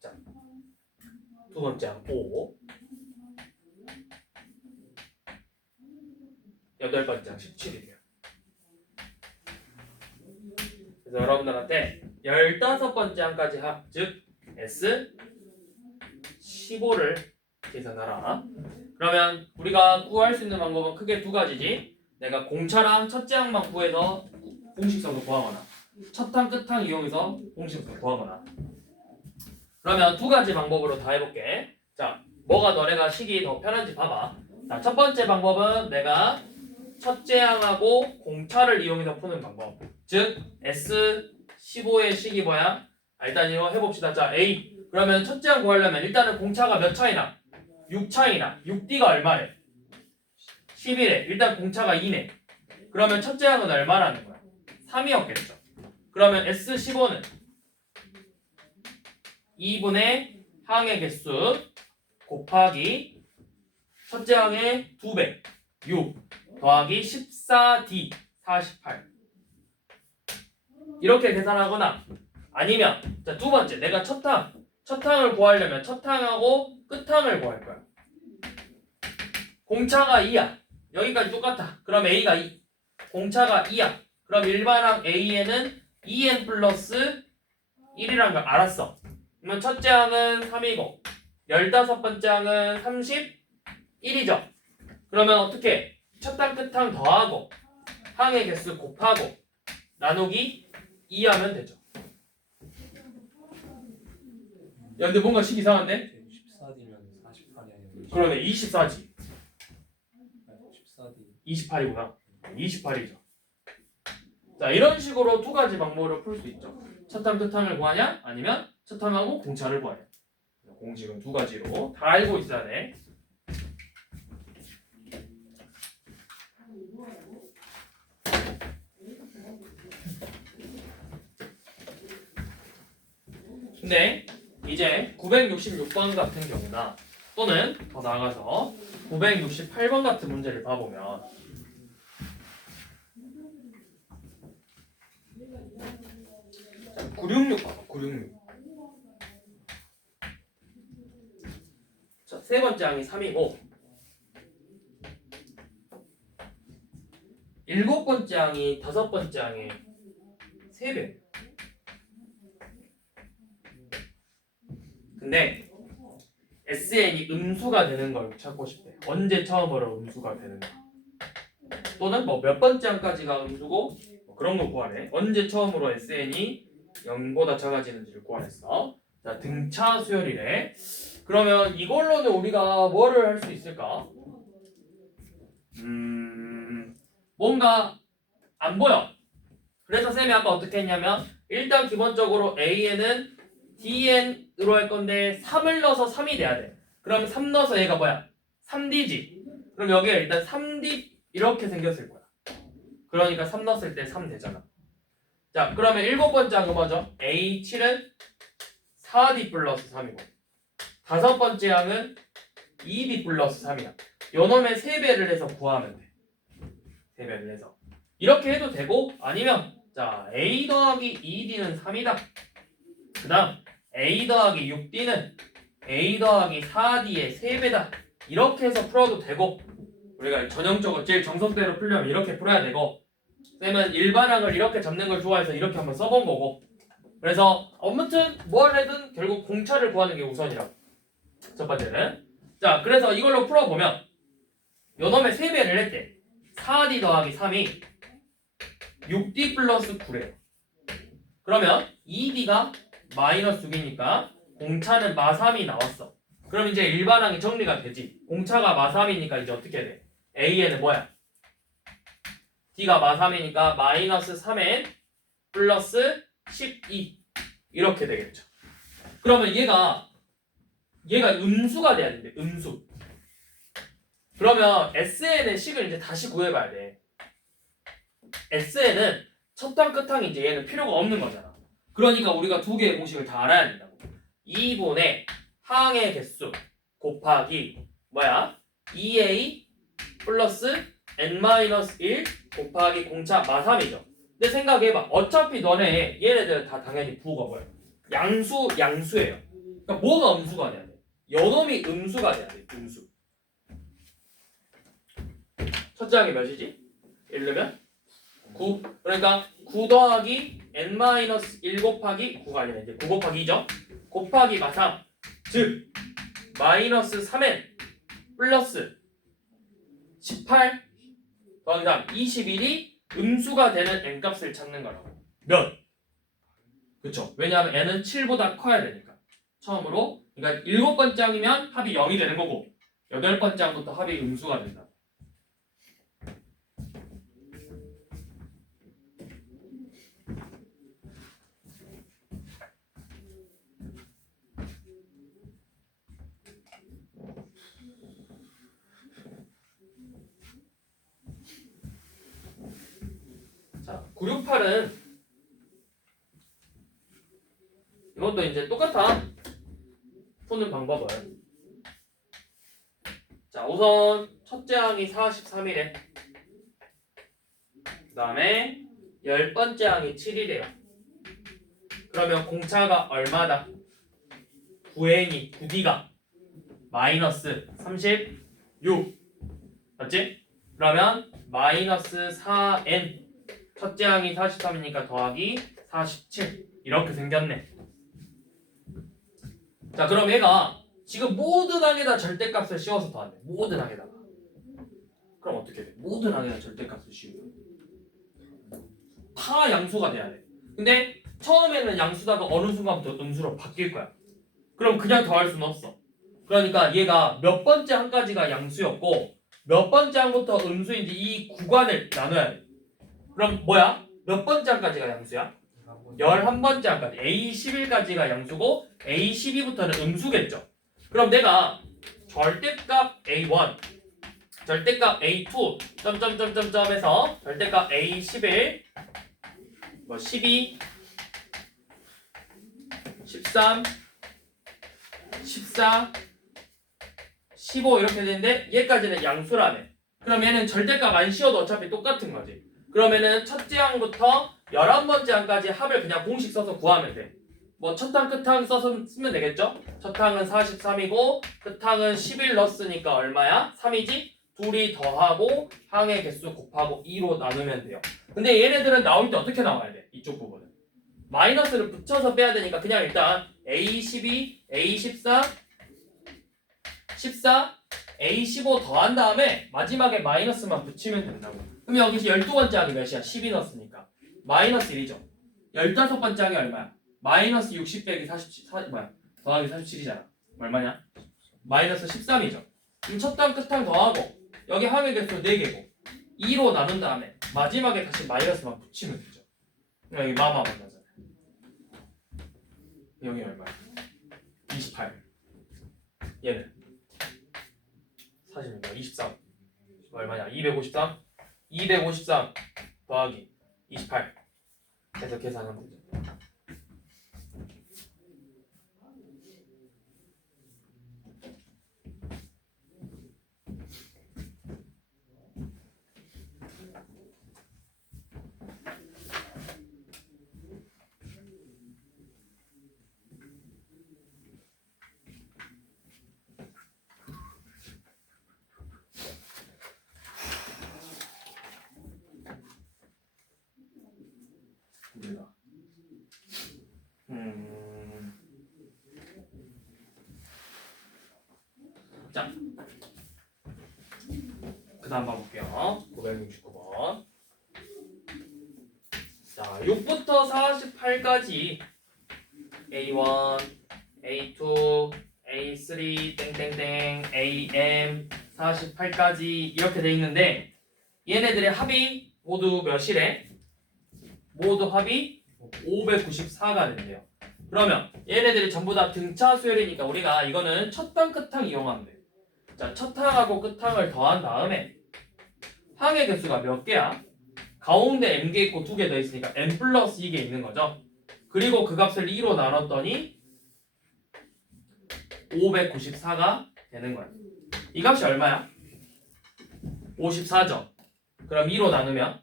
자, 두 번째 항 5, 여덟 번째 항 17이래요. 그래서 여러분들한테 15번째 항까지 합, 즉 S 15를 계산하라. 그러면 우리가 구할 수 있는 방법은 크게 두 가지지. 내가 공차랑 첫째 항만 구해서 공식성을 구하거나 첫 항, 끝 항 이용해서 공식성을 구하거나. 그러면 두 가지 방법으로 다 해볼게. 자, 뭐가 너네가 식이 더 편한지 봐봐. 자, 첫 번째 방법은 내가 첫째 항하고 공차를 이용해서 푸는 방법. 즉 S15의 식이 뭐야? 일단 이거 해봅시다. 자, A. 그러면 첫째 항 구하려면 일단은 공차가 몇 차이나? 6 차이나. 6D가 얼마래? 11에. 일단 공차가 2네. 그러면 첫째 항은 얼마라는 거야? 3이었겠죠. 그러면 S15는 2분의 항의 개수 곱하기 첫째 항의 2배 6 더하기 14D 48 이렇게 계산하거나 아니면 자, 두 번째 내가 첫 항을 구하려면 첫 항하고 끝 항을 구할 거야. 공차가 2야. 여기까지 똑같아. 그럼 A가 2. 공차가 2야. 그럼 일반항 A에는 2n 플러스 1이라는 걸 알았어. 그러면 첫째 항은 3이고 15번째 항은 31이죠. 그러면 어떻게? 첫 항, 끝 항 더하고 항의 개수 곱하고 나누기 2 하면 되죠. 야, 근데 뭔가 식 이상한데? 14D면 48이 아니라 그러네, 24지. 14D 28이구나. 28이죠. 자, 이런 식으로 두 가지 방법으로 풀 수 있죠. 첫 항, 끝 항을 구하냐? 아니면 첫 항하고 공차를 구하냐. 공식은 두 가지로 다 알고 있어야 돼. 근데 이제 966번 같은 경우나 또는 더 나아가서 968번 같은 문제를 봐보면 자, 966 봐봐. 966. 자, 세 번째 항이 3이고 일곱 번째 항이 다섯 번째 항의 3배. 근데 SN이 음수가 되는 걸 찾고 싶대. 언제 처음으로 음수가 되는가. 또는 뭐 몇 번째 항까지가 음수고 뭐 그런 거 구하래. 언제 처음으로 SN이 0보다 작아지는지를 구하랬어. 자, 등차 수열이래. 그러면 이걸로는 우리가 뭐를 할 수 있을까? 뭔가 안 보여. 그래서 쌤이 아까 어떻게 했냐면 일단 기본적으로 AN은 DN으로 할 건데 3을 넣어서 3이 돼야 돼. 그럼 3 넣어서 얘가 뭐야? 3D지. 그럼 여기에 일단 3D 이렇게 생겼을 거야. 그러니까 3 넣었을 때 3 되잖아. 자, 그러면 일곱 번째 항은 뭐죠? A7은 4D 플러스 3이고 다섯 번째 항은 2D 플러스 3이야. 요놈의 3배를 해서 구하면 돼. 3배를 해서. 이렇게 해도 되고 아니면 자 A 더하기 2D는 3이다. 그 다음 A 더하기 6D는 A 더하기 4D의 3배다. 이렇게 해서 풀어도 되고 우리가 전형적으로 제일 정석대로 풀려면 이렇게 풀어야 되고 쌤은 일반항을 이렇게 잡는 걸 좋아해서 이렇게 한번 써본 거고 그래서 아무튼 뭘 하든 결국 공차를 구하는 게 우선이라고. 첫 번째는 자 그래서 이걸로 풀어보면 요놈의 3배를 했대. 4D 더하기 3이 6D 플러스 9래요. 그러면 2D가 마이너스 6이니까 공차는 마3이 나왔어. 그럼 이제 일반항이 정리가 되지. 공차가 마3이니까 이제 어떻게 돼? AN은 뭐야? D가 마3이니까 마이너스 3N 플러스 12 이렇게 되겠죠. 그러면 얘가 음수가 돼야 된대. 음수. 그러면 SN의 식을 이제 다시 구해봐야 돼. SN은 첫항 끝항이 이제 얘는 필요가 없는 거잖아. 그러니까 우리가 두 개의 공식을 다 알아야 된다고. 2분의 항의 개수 곱하기 뭐야? 2A 플러스 N-1 곱하기 공차 마3이죠. 근데 생각해봐. 어차피 너네 얘네들 다 당연히 부호가 뭐야? 양수예요. 그러니까 뭐가 음수가 돼야 돼? 요놈이 음수가 돼야 돼. 음수. 첫째 항이 몇이지? 1르면 9. 그러니까 9 더하기 N-1 곱하기 9가 아니라 이제 9 곱하기 2죠. 곱하기 마3. 즉 마이너스 3N 플러스 18 더하기 3 21이 음수가 되는 N값을 찾는 거라고. 몇? 그쵸. 왜냐하면 N은 7보다 커야 되니까. 처음으로 그러니까 7번째 항이면 합이 0이 되는 거고 8번째 항부터 합이 음수가 된다. 자, 968은 이것도 이제 똑같아. 푸는 방법은 자 우선 첫째 항이 43이래. 그 다음에 10번째 항이 7이래요. 그러면 공차가 얼마다? 9N이 9D가 마이너스 36 맞지? 그러면 마이너스 4N 첫째 항이 43이니까 더하기 47 이렇게 생겼네. 자 그럼 얘가 지금 모든 항에다 절대값을 씌워서 더한대. 모든 항에다가. 그럼 어떻게 돼? 모든 항에다 절대값을 씌우면 다 양수가 돼야 돼. 근데 처음에는 양수다가 어느 순간부터 음수로 바뀔 거야. 그럼 그냥 더할 수는 없어. 그러니까 얘가 몇 번째 항까지가 양수였고 몇 번째 항부터 음수인지 이 구간을 나눠야 돼. 그럼 뭐야? 몇 번째 항까지가 양수야? 11번째 항까지 A11까지가 양수고 A12부터는 음수겠죠. 그럼 내가 절대값 A1 절대값 A2 점점점점점에서 절대값 A11 뭐 12 14 13, 14, 15 이렇게 되는데 얘까지는 양수라네. 그럼 얘는 절대값 안 씌워도 어차피 똑같은 거지. 그러면은 첫째 항부터 11번째 항까지 합을 그냥 공식 써서 구하면 돼. 뭐 첫항 끝항 써서 쓰면 되겠죠? 첫항은 43이고 끝항은 11 넣었으니까 얼마야? 3이지? 둘이 더하고 항의 개수 곱하고 2로 나누면 돼요. 근데 얘네들은 나올 때 어떻게 나와야 돼? 이쪽 부분은 마이너스를 붙여서 빼야 되니까 그냥 일단 A12, A14, 14, A15 더한 다음에 마지막에 마이너스만 붙이면 된다고. 그럼 여기서 12번째 항이 몇이야? 12 넣었으니까 마이너스 1이죠. 15번째 항이 얼마야? 마이너스 60 빼기 47, 더하기 47이잖아. 얼마냐? 마이너스 13이죠. 그럼 첫항 끝항 더하고 여기 항의 개수 4개고 2로 나눈 다음에 마지막에 다시 마이너스만 붙이면 되죠. 여기 마마 만나잖아요. 여기 얼마야? 28. 얘는 40입니다. 23 얼마냐? 253 253 더하기 28 해서 계산하면 되죠. 우리가 자, 그 다음 봐볼게요. 969번. 자, 6부터 48까지 A1, A2, A3, 땡땡땡, AM 48까지 이렇게 돼 있는데 얘네들의 합이 모두 몇이래? 모두 합이 594가 된대요. 그러면 얘네들이 전부 다 등차 수열이니까 우리가 이거는 첫항 끝항 이용하면 돼. 자, 첫항하고 끝항을 더한 다음에 항의 개수가 몇 개야? 가운데 m개 있고 2개 더 있으니까 m 플러스 2개 있는 거죠. 그리고 그 값을 2로 나눴더니 594가 되는 거야. 이 값이 얼마야? 54죠. 그럼 2로 나누면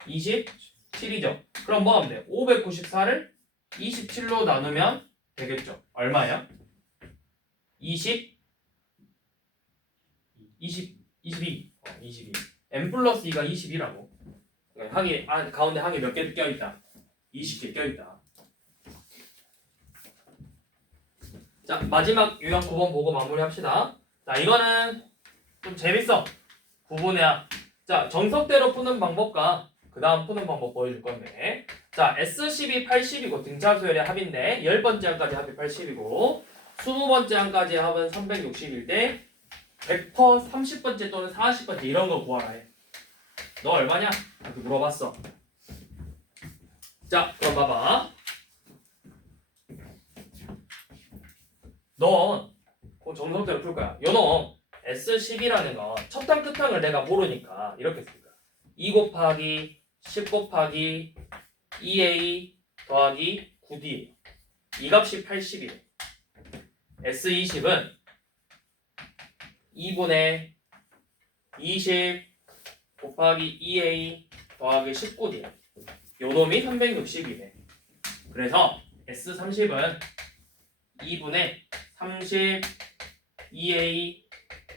27이죠. 그럼 뭐 하면 돼? 594를 27로 나누면 되겠죠. 얼마야? 22. 22. m 플러스 2가 22라고. 항이 가운데 항이 몇 개 껴있다? 20개 껴있다. 자, 마지막 유형 9번 보고 마무리합시다. 자, 이거는 좀 재밌어. 9분해야. 자, 정석대로 푸는 방법과 그 다음 푸는 방법 보여줄 건데, 자, S12, 80이고 등차 수열의 합인데 10번째 항까지 합이 80이고 20번째 항까지 합은 360일 때 100% 30번째 또는 40번째 이런 거 구하라 해. 너 얼마냐? 이렇게 물어봤어. 자, 그럼 봐봐. 넌 정석대로 풀 거야. 요놈 S10이라는 건 첫항 끝항을 내가 모르니까 이렇게 쓸 거야. 2 곱하기 10 곱하기 2a 더하기 9d. 이 값이 80이래. S20은 2분의 20 곱하기 2a 더하기 19d. 요놈이 360이래. 그래서 S30은 2분의 30 2a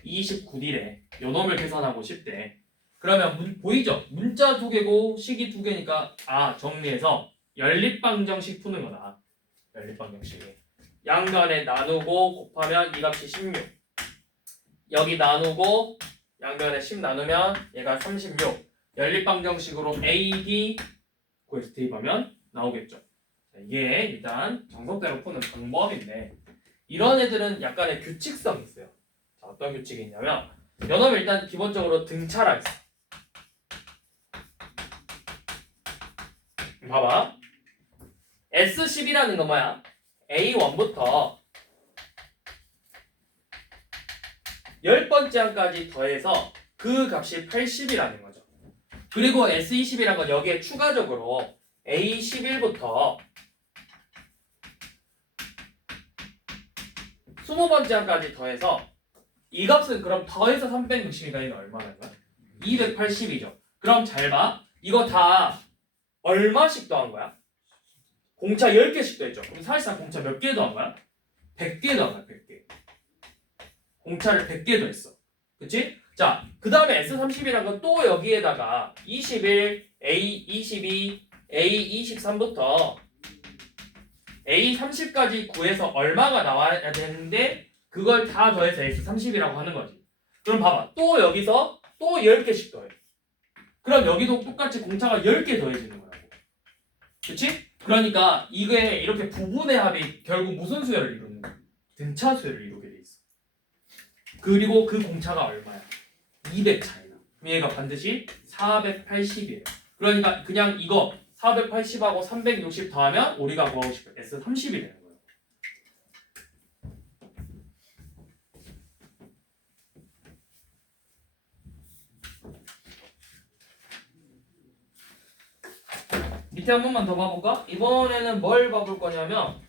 29d래. 요놈을 계산하고 싶대. 그러면 보이죠? 문자 2개고 식이 2개니까 정리해서 연립방정식 푸는 거다. 연립방정식. 양변에 나누고 곱하면 이 값이 16. 여기 나누고 양변에 10 나누면 얘가 36. 연립방정식으로 AD 구해서 대입하면 나오겠죠. 자, 이게 일단 정석대로 푸는 방법인데 이런 애들은 약간의 규칙성이 있어요. 자, 어떤 규칙이 있냐면 요놈 일단 기본적으로 등차라 있어. 봐봐. S10이라는 건 뭐야? A1부터 10번째 항까지 더해서 그 값이 80이라는 거죠. 그리고 S20이라는 건 여기에 추가적으로 A11부터 20번째 항까지 더해서 이 값은 그럼 더해서 360이 더하면 얼마나 거야? 280이죠. 그럼 잘 봐. 이거 다 얼마씩 더한 거야? 공차 10개씩 더했죠. 그럼 사실상 공차 몇 개 더한 거야? 100개 더한 거야. 100개. 공차를 100개 더했어. 그치? 자, 그 다음에 S30이란 건 또 여기에다가 21, A22, A23부터 A30까지 구해서 얼마가 나와야 되는데 그걸 다 더해서 S30이라고 하는 거지. 그럼 봐봐. 또 여기서 또 10개씩 더해. 그럼 여기도 똑같이 공차가 10개 더해지는 거라고. 그치? 그러니까 이게 이렇게 부분의 합이 결국 무슨 수열을 이루는 거야? 등차 수열을 이루게 돼 있어. 그리고 그 공차가 얼마야? 200 차이나. 그럼 얘가 반드시 480이에요. 그러니까 그냥 이거 480하고 360 더하면 우리가 구하고 싶은 S30이 되는 거예요. 밑에 한 번만 더 봐볼까? 이번에는 뭘 봐볼 거냐면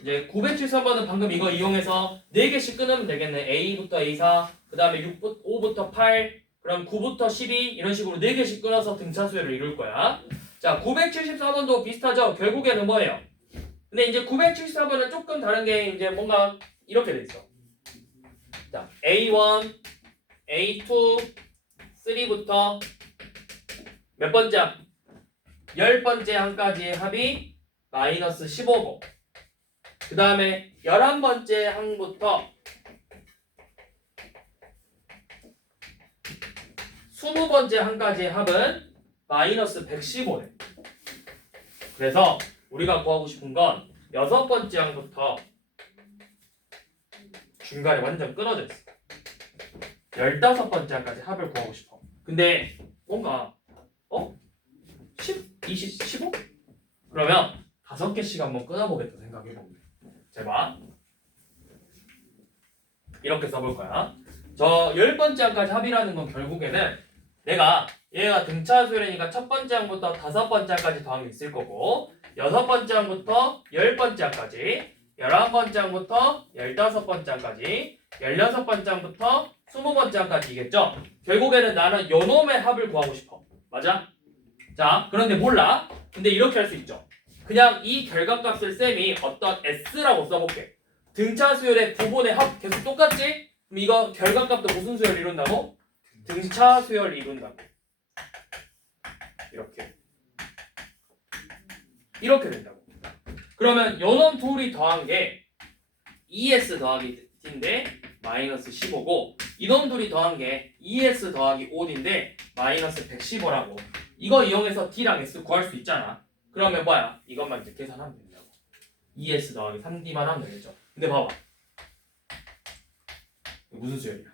이제 973번은 방금 이거 이용해서 4개씩 끊으면 되겠네. A부터 A4, 그 다음에 5부터 8, 그럼 9부터 12 이런 식으로 4개씩 끊어서 등차 수열을 이룰 거야. 자, 974번도 비슷하죠? 결국에는 뭐예요? 근데 이제 974번은 조금 다른 게 이제 뭔가 이렇게 돼 있어. 자, A1, A2, 3부터 몇 번째 항? 10번째 항까지의 합이 마이너스 15고 그 다음에 11번째 항부터 20번째 항까지의 합은 마이너스 115래. 그래서 우리가 구하고 싶은 건 6번째 항부터 중간에 완전 끊어져 있어. 15번째 항까지 합을 구하고 싶어. 근데 뭔가 10, 20, 15? 그러면 5개씩 한번 끊어보겠다 생각해보면 잘 봐. 이렇게 써볼 거야. 저 10번째 항까지 합이라는 건 결국에는 내가 얘가 등차 수열이니까 첫 번째 항부터 5번째 항까지 더한 게 있을 거고 6번째 항부터 10번째 항까지 11번째 항부터 15번째 항까지 16번째 항부터 20번째 항까지이겠죠? 결국에는 나는 요놈의 합을 구하고 싶어. 맞아? 자, 그런데 몰라. 근데 이렇게 할 수 있죠. 그냥 이 결과값을 쌤이 어떤 S라고 써볼게. 등차 수열의 부분의 합 계속 똑같지? 그럼 이거 결과값도 무슨 수열 이룬다고? 등차 수열 이룬다고. 이렇게 된다고. 그러면 요놈 둘이 더한 게 2S 더하기 D인데 마이너스 15고 이놈 둘이 더한 게 2S 더하기 5D인데 마이너스 115라고. 이거 이용해서 D랑 S 구할 수 있잖아. 그러면 뭐야? 이것만 이제 계산하면 된다고. 2S 더하기 3D만 하면 되겠죠. 근데 봐봐. 무슨 수열이야?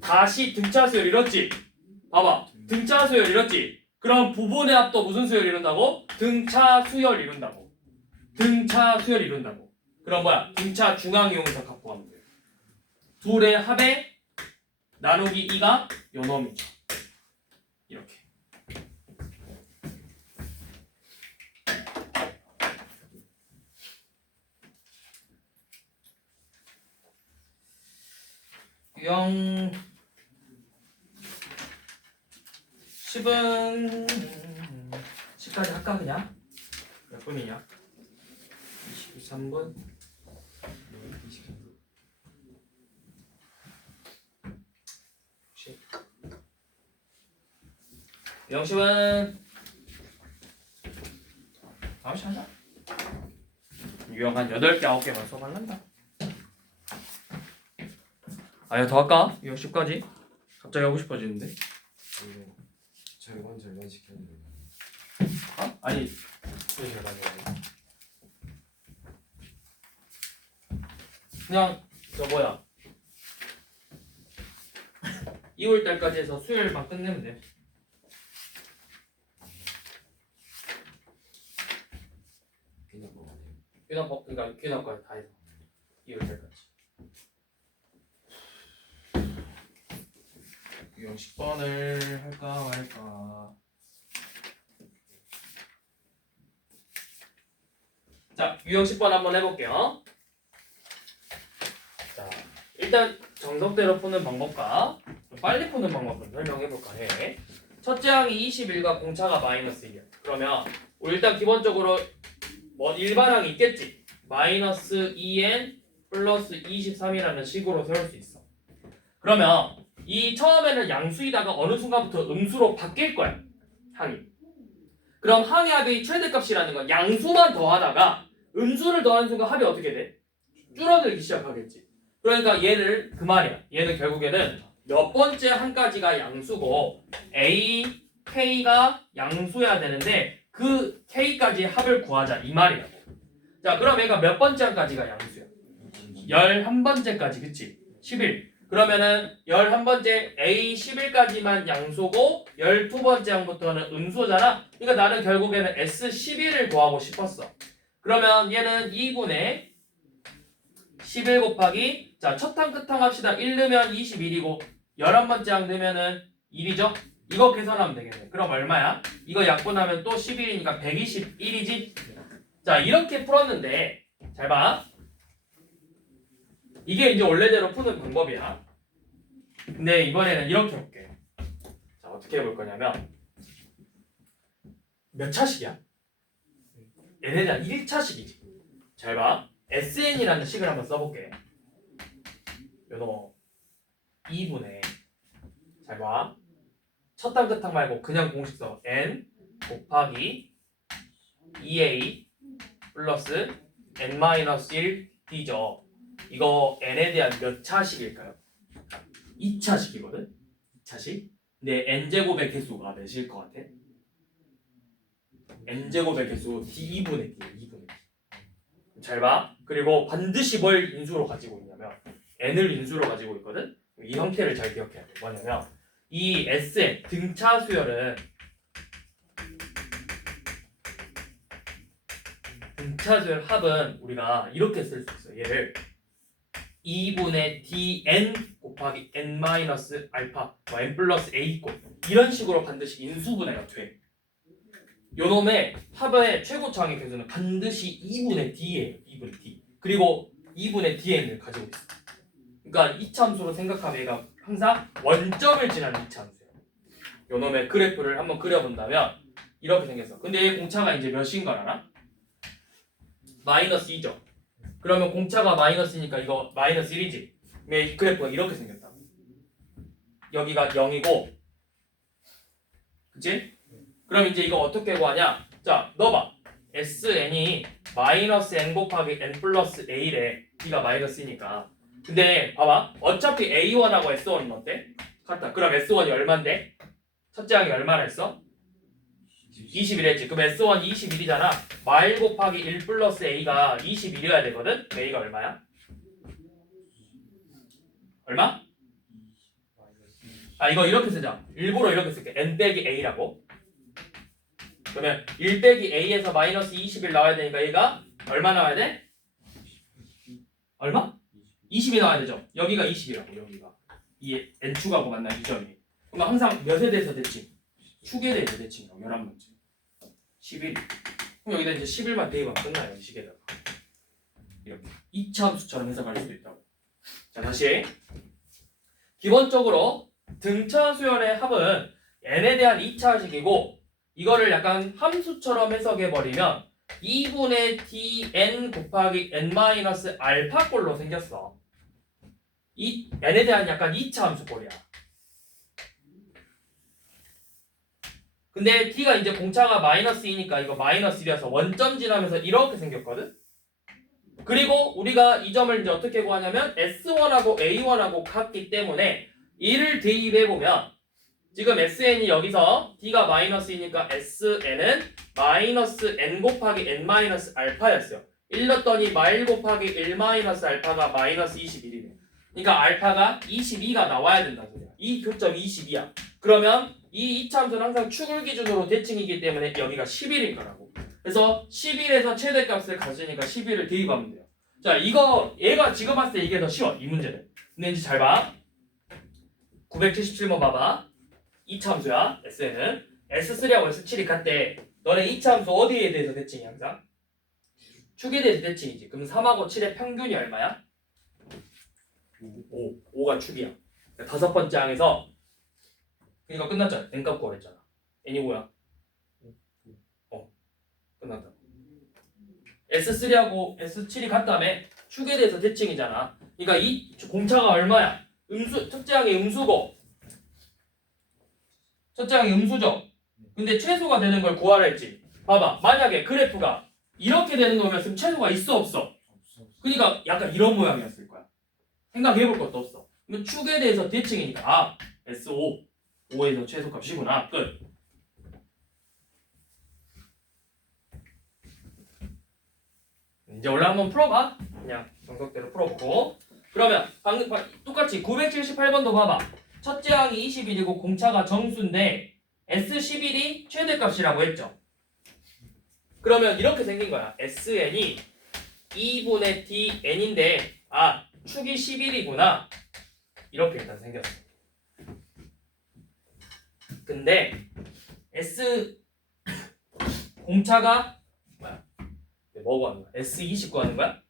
다시 등차 수열 이뤘지? 봐봐. 등차 수열 이뤘지? 그럼 부분의 합도 무슨 수열 이룬다고? 등차 수열 이룬다고. 등차 수열 이룬다고. 그럼 뭐야? 등차 중앙 이용해서 갖고 가면 돼. 둘의 합의 나누기 2가 요놈이죠. 이렇게. 유형 10은 10까지 할까 그냥? 몇 분이냐? 23분 10 유형 10은 다음 시간 하자. 유형 한 8개 9개만 수업할란다. 아야 더 할까? 유형 10까지? 갑자기 하고 싶어지는데. 절반 시켜야 되는 어? 아니 왜 절반이야? 그냥 저 뭐야 2월달까지 해서 수요일만 끝내면 돼. 귀납법 그러니까 귀납까지 다 해서 2월달까지. 유형 10번을 할까 말까. 자, 유형 10번 한번 해볼게요. 자, 일단 정석대로 푸는 방법과 빨리 푸는 방법을 설명해볼까 해. 첫째 항이 21과 공차가 마이너스 1이야. 그러면 우리 일단 기본적으로 뭐 일반항이 있겠지. 마이너스 2n 플러스 23이라는 식으로 세울 수 있어. 그러면 이 처음에는 양수이다가 어느 순간부터 음수로 바뀔 거야. 항이. 그럼 항의 합이 최대값이라는 건 양수만 더하다가 음수를 더하는 순간 합이 어떻게 돼? 줄어들기 시작하겠지. 그러니까 얘를 그 말이야. 얘는 결국에는 몇 번째 항까지가 양수고 A, K가 양수여야 되는데 그 K까지 합을 구하자 이 말이라고. 자, 그럼 얘가 몇 번째 항까지가 양수야? 11번째까지, 그치? 11. 그러면은 11번째 A 11까지만 양수고 12번째 항부터는 음수잖아. 그러니까 나는 결국에는 S 11을 구하고 싶었어. 그러면 얘는 2분의 11 곱하기 자, 첫 항 끝 항 합시다. 1 넣으면 21이고 11번째 항 넣으면은 1이죠? 이거 계산하면 되겠네. 그럼 얼마야? 이거 약분하면 또 11이니까 121이지? 자, 이렇게 풀었는데 잘 봐. 이게 이제 원래대로 푸는 방법이야. 근데 이번에는 이렇게 해볼게. 자, 어떻게 해볼 거냐면 몇 차식이야? 얘네 대한 1차식이지. 잘 봐. SN이라는 식을 한번 써볼게. 요거 2분의 잘 봐. 첫 항 끝 항 말고 그냥 공식 써. n 곱하기 2a 플러스 n-1 d죠. 이거 n에 대한 몇 차식일까요? 2차식이거든? 2차식? 근데 n제곱의 개수가 몇일 것 같아? n제곱의 개수 d2분의 d 2분의 d. 잘 봐. 그리고 반드시 뭘 인수로 가지고 있냐면 n을 인수로 가지고 있거든? 이 형태를 잘 기억해야 돼. 뭐냐면 이 S의 등차 수열은 등차 수열 합은 우리가 이렇게 쓸 수 있어. 얘를 2분의 dn 곱하기 n-알파 n 플러스 a 곱 이런 식으로 반드시 인수분해가 돼. 요놈의 합의 최고차항의 개수는 반드시 2분의 d예요. 2분의 d. 그리고 2분의 dn을 가지고 있어. 그러니까 이차함수로 생각하면 얘가 항상 원점을 지나는 이차함수예요. 요놈의 그래프를 한번 그려본다면 이렇게 생겼어. 근데 얘 공차가 이제 몇인 걸 알아? 마이너스 2죠. 그러면 공차가 마이너스니까 이거 마이너스 1이지. 이 그래프가 이렇게 생겼다. 여기가 0이고, 그치? 그럼 이제 이거 어떻게 구하냐? 자, 넣어봐. SN이 마이너스 n 곱하기 n 플러스 a래. D가 마이너스니까. 근데 봐봐. 어차피 A1하고 S1은 어때? 같다. 그럼 S1이 얼만데? 첫째 항이 얼마나 했어? 21 했지. 그럼 S1 21이잖아. 마일 곱하기 1 플러스 A가 21이어야 되거든? A가 얼마야? 얼마? 아, 이거 이렇게 쓰자. 일부러 이렇게 쓸게. N 빼기 A라고. 그러면 1 빼기 A에서 마이너스 21 나와야 되니까 얘가 얼마 나와야 돼? 얼마? 20이 나와야 되죠. 여기가 20이라고. 여기가. 이 N축하고 만난 이 점이. 그럼 항상 몇에 대해서 대칭? 축에 대해서 대칭이라고. 11번째. 11. 그럼 여기다 이제 11만 대입하면 끝나요. 이 식에다가. 이렇게. 2차 함수처럼 해석할 수도 있다고. 자, 다시. 기본적으로 등차 수열의 합은 n에 대한 2차식이고 이거를 약간 함수처럼 해석해버리면 2분의 dn 곱하기 n-알파꼴로 생겼어. 이 n에 대한 약간 2차 함수꼴이야. 근데 t가 이제 공차가 마이너스 2니까 이거 마이너스 1이어서 원점 지나면서 이렇게 생겼거든? 그리고 우리가 이 점을 이제 어떻게 구하냐면 S1하고 A1하고 같기 때문에 1을 대입해보면 지금 SN이 여기서 D가 마이너스이니까 SN은 마이너스 N 곱하기 N-알파였어요. 1 넣었더니 마일 곱하기 1-알파가 마이너스 21이래. 그러니까 알파가 22가 나와야 된다는 소리야. 이 교점 22야. 그러면 이 2차 함수는 항상 축을 기준으로 대칭이기 때문에 여기가 11일 거라고. 그래서 11에서 최대값을 가지니까 11을 대입하면 돼요. 자, 이거 얘가 지금 봤을 때 이게 더 쉬워. 이 문제는. 근데 이제 잘 봐. 977번 봐봐. 2차 함수야. SN은 S3하고 S7이 같대. 너네 2차 함수 어디에 대해서 대칭이 항상? 축에 대해서 대칭이지. 그럼 3하고 7의 평균이 얼마야? 5. 5가 축이야. 다섯 번째 항에서 그러니까 끝났잖아. n값 구하랬잖아. n이 뭐야? 끝났다. S3하고 S7이 같다며 축에 대해서 대칭이잖아. 그러니까 이 공차가 얼마야? 첫째 항이 음수고 첫째 항이 음수죠. 근데 최소가 되는 걸 구하라 했지. 봐봐. 만약에 그래프가 이렇게 되는 거면 최소가 있어 없어? 그러니까 약간 이런 모양이었을 거야. 생각해볼 것도 없어. 그러면 축에 대해서 대칭이니까 S5 5에서 최소값이구나. 끝. 이제 원래 한번 풀어봐. 그냥 정석대로 풀어보고. 그러면 방금 똑같이 978번도 봐봐. 첫째 항이 21이고 공차가 정수인데 S11이 최대값이라고 했죠. 그러면 이렇게 생긴 거야. SN이 2분의 DN인데 축이 11이구나. 이렇게 일단 생겼어. 근데 S 공차가 뭐야? 뭐 구하는 거야? S20 구하는 거야?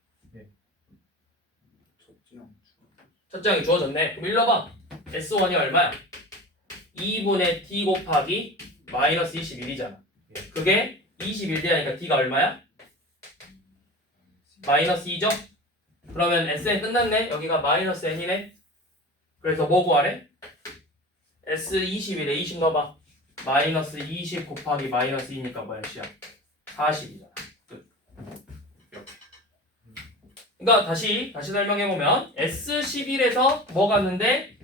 첫째 항이 주어졌네. 그럼 일러봐. S1이 얼마야? 2분의 D 곱하기 마이너스 21이잖아. 그게 21대하니까 D가 얼마야? 마이너스 2죠? 그러면 SN 끝났네? 여기가 마이너스 N이네? 그래서 뭐 구하래? S21에 20 넣어봐. 마이너스 20 곱하기 마이너스 2니까 뭐야? 시야 40이잖아. 끝. 이렇게. 그러니까 다시 설명해보면 S11에서 뭐 갔는데?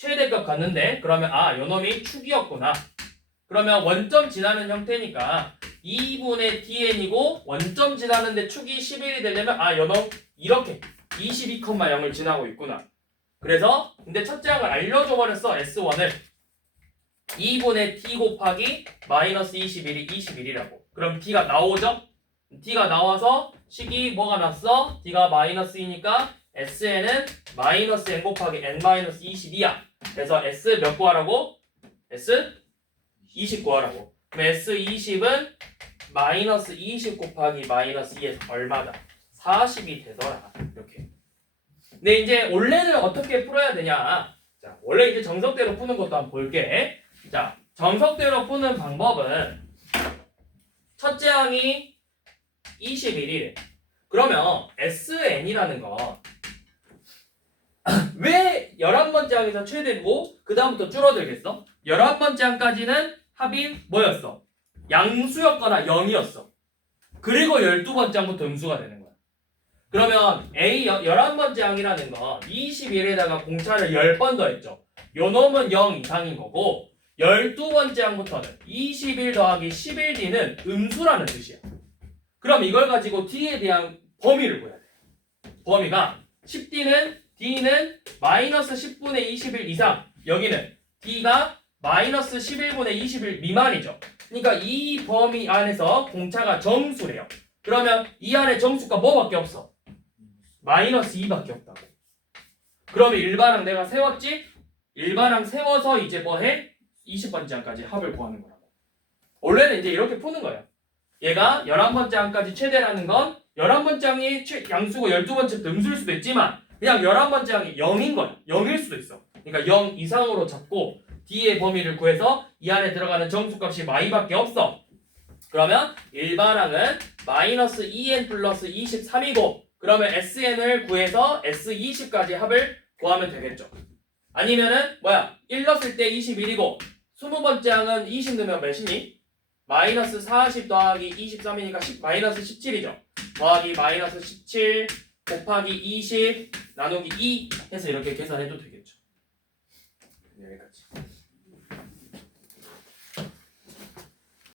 최대값 갔는데 그러면 요놈이 축이었구나. 그러면 원점 지나는 형태니까 2분의 dn이고 원점 지나는데 축이 11이 되려면 요놈 이렇게 22,0을 지나고 있구나. 그래서 근데 첫째 항을 알려줘 버렸어. S1을 2분의 d 곱하기 마이너스 21이 21이라고. 그럼 d가 나오죠? d가 나와서 식이 뭐가 났어? d가 마이너스 2니까 SN은 마이너스 n 곱하기 n 마이너스 22야. 그래서 S 몇 구하라고? S 20 구하라고. 그럼 S20은 마이너스 20 곱하기 마이너스 2에서 얼마다? 40이 되더라. 이렇게. 근데 이제 원래는 어떻게 풀어야 되냐? 자, 원래 이제 정석대로 푸는 것도 한번 볼게. 자, 정석대로 푸는 방법은 첫째 항이 21이래. 그러면 SN이라는 거 왜 11번째 항에서 최대고 그 다음부터 줄어들겠어? 11번째 항까지는 합이 뭐였어? 양수였거나 0이었어. 그리고 12번째 항부터 음수가 되는 거야. 그러면 A 11번째 항이라는 건 21에다가 공차를 10번 더했죠. 요 놈은 0 이상인 거고 12번째 항부터는 21 더하기 11D는 음수라는 뜻이야. 그럼 이걸 가지고 D에 대한 범위를 구해야 돼. 범위가 10D는 D는 마이너스 10분의 21 이상, 여기는 D가 마이너스 11분의 21 미만이죠. 그러니까 이 범위 안에서 공차가 정수래요. 그러면 이 안에 정수가 뭐밖에 없어? 마이너스 2밖에 없다고. 그러면 일반항 내가 세웠지? 일반항 세워서 이제 뭐해? 20번째 항까지 합을 구하는 거라고. 원래는 이제 이렇게 푸는 거예요. 얘가 11번째 항까지 최대라는 건 11번째 항이 양수고 12번째 음수일 수도 있지만 그냥 11번째 항이 0인 거야. 0일 수도 있어. 그러니까 0 이상으로 잡고 D의 범위를 구해서 이 안에 들어가는 정수값이 마이밖에 없어. 그러면 일반항은 마이너스 2n 플러스 23이고 그러면 SN을 구해서 S20까지 합을 구하면 되겠죠. 아니면은 1 넣었을 때 21이고 20번째 항은 20 넣으면 몇이니? 마이너스 40 더하기 23이니까 마이너스 17이죠. 더하기 마이너스 17 곱하기 20 나누기 2 해서 이렇게 계산해도 되겠죠.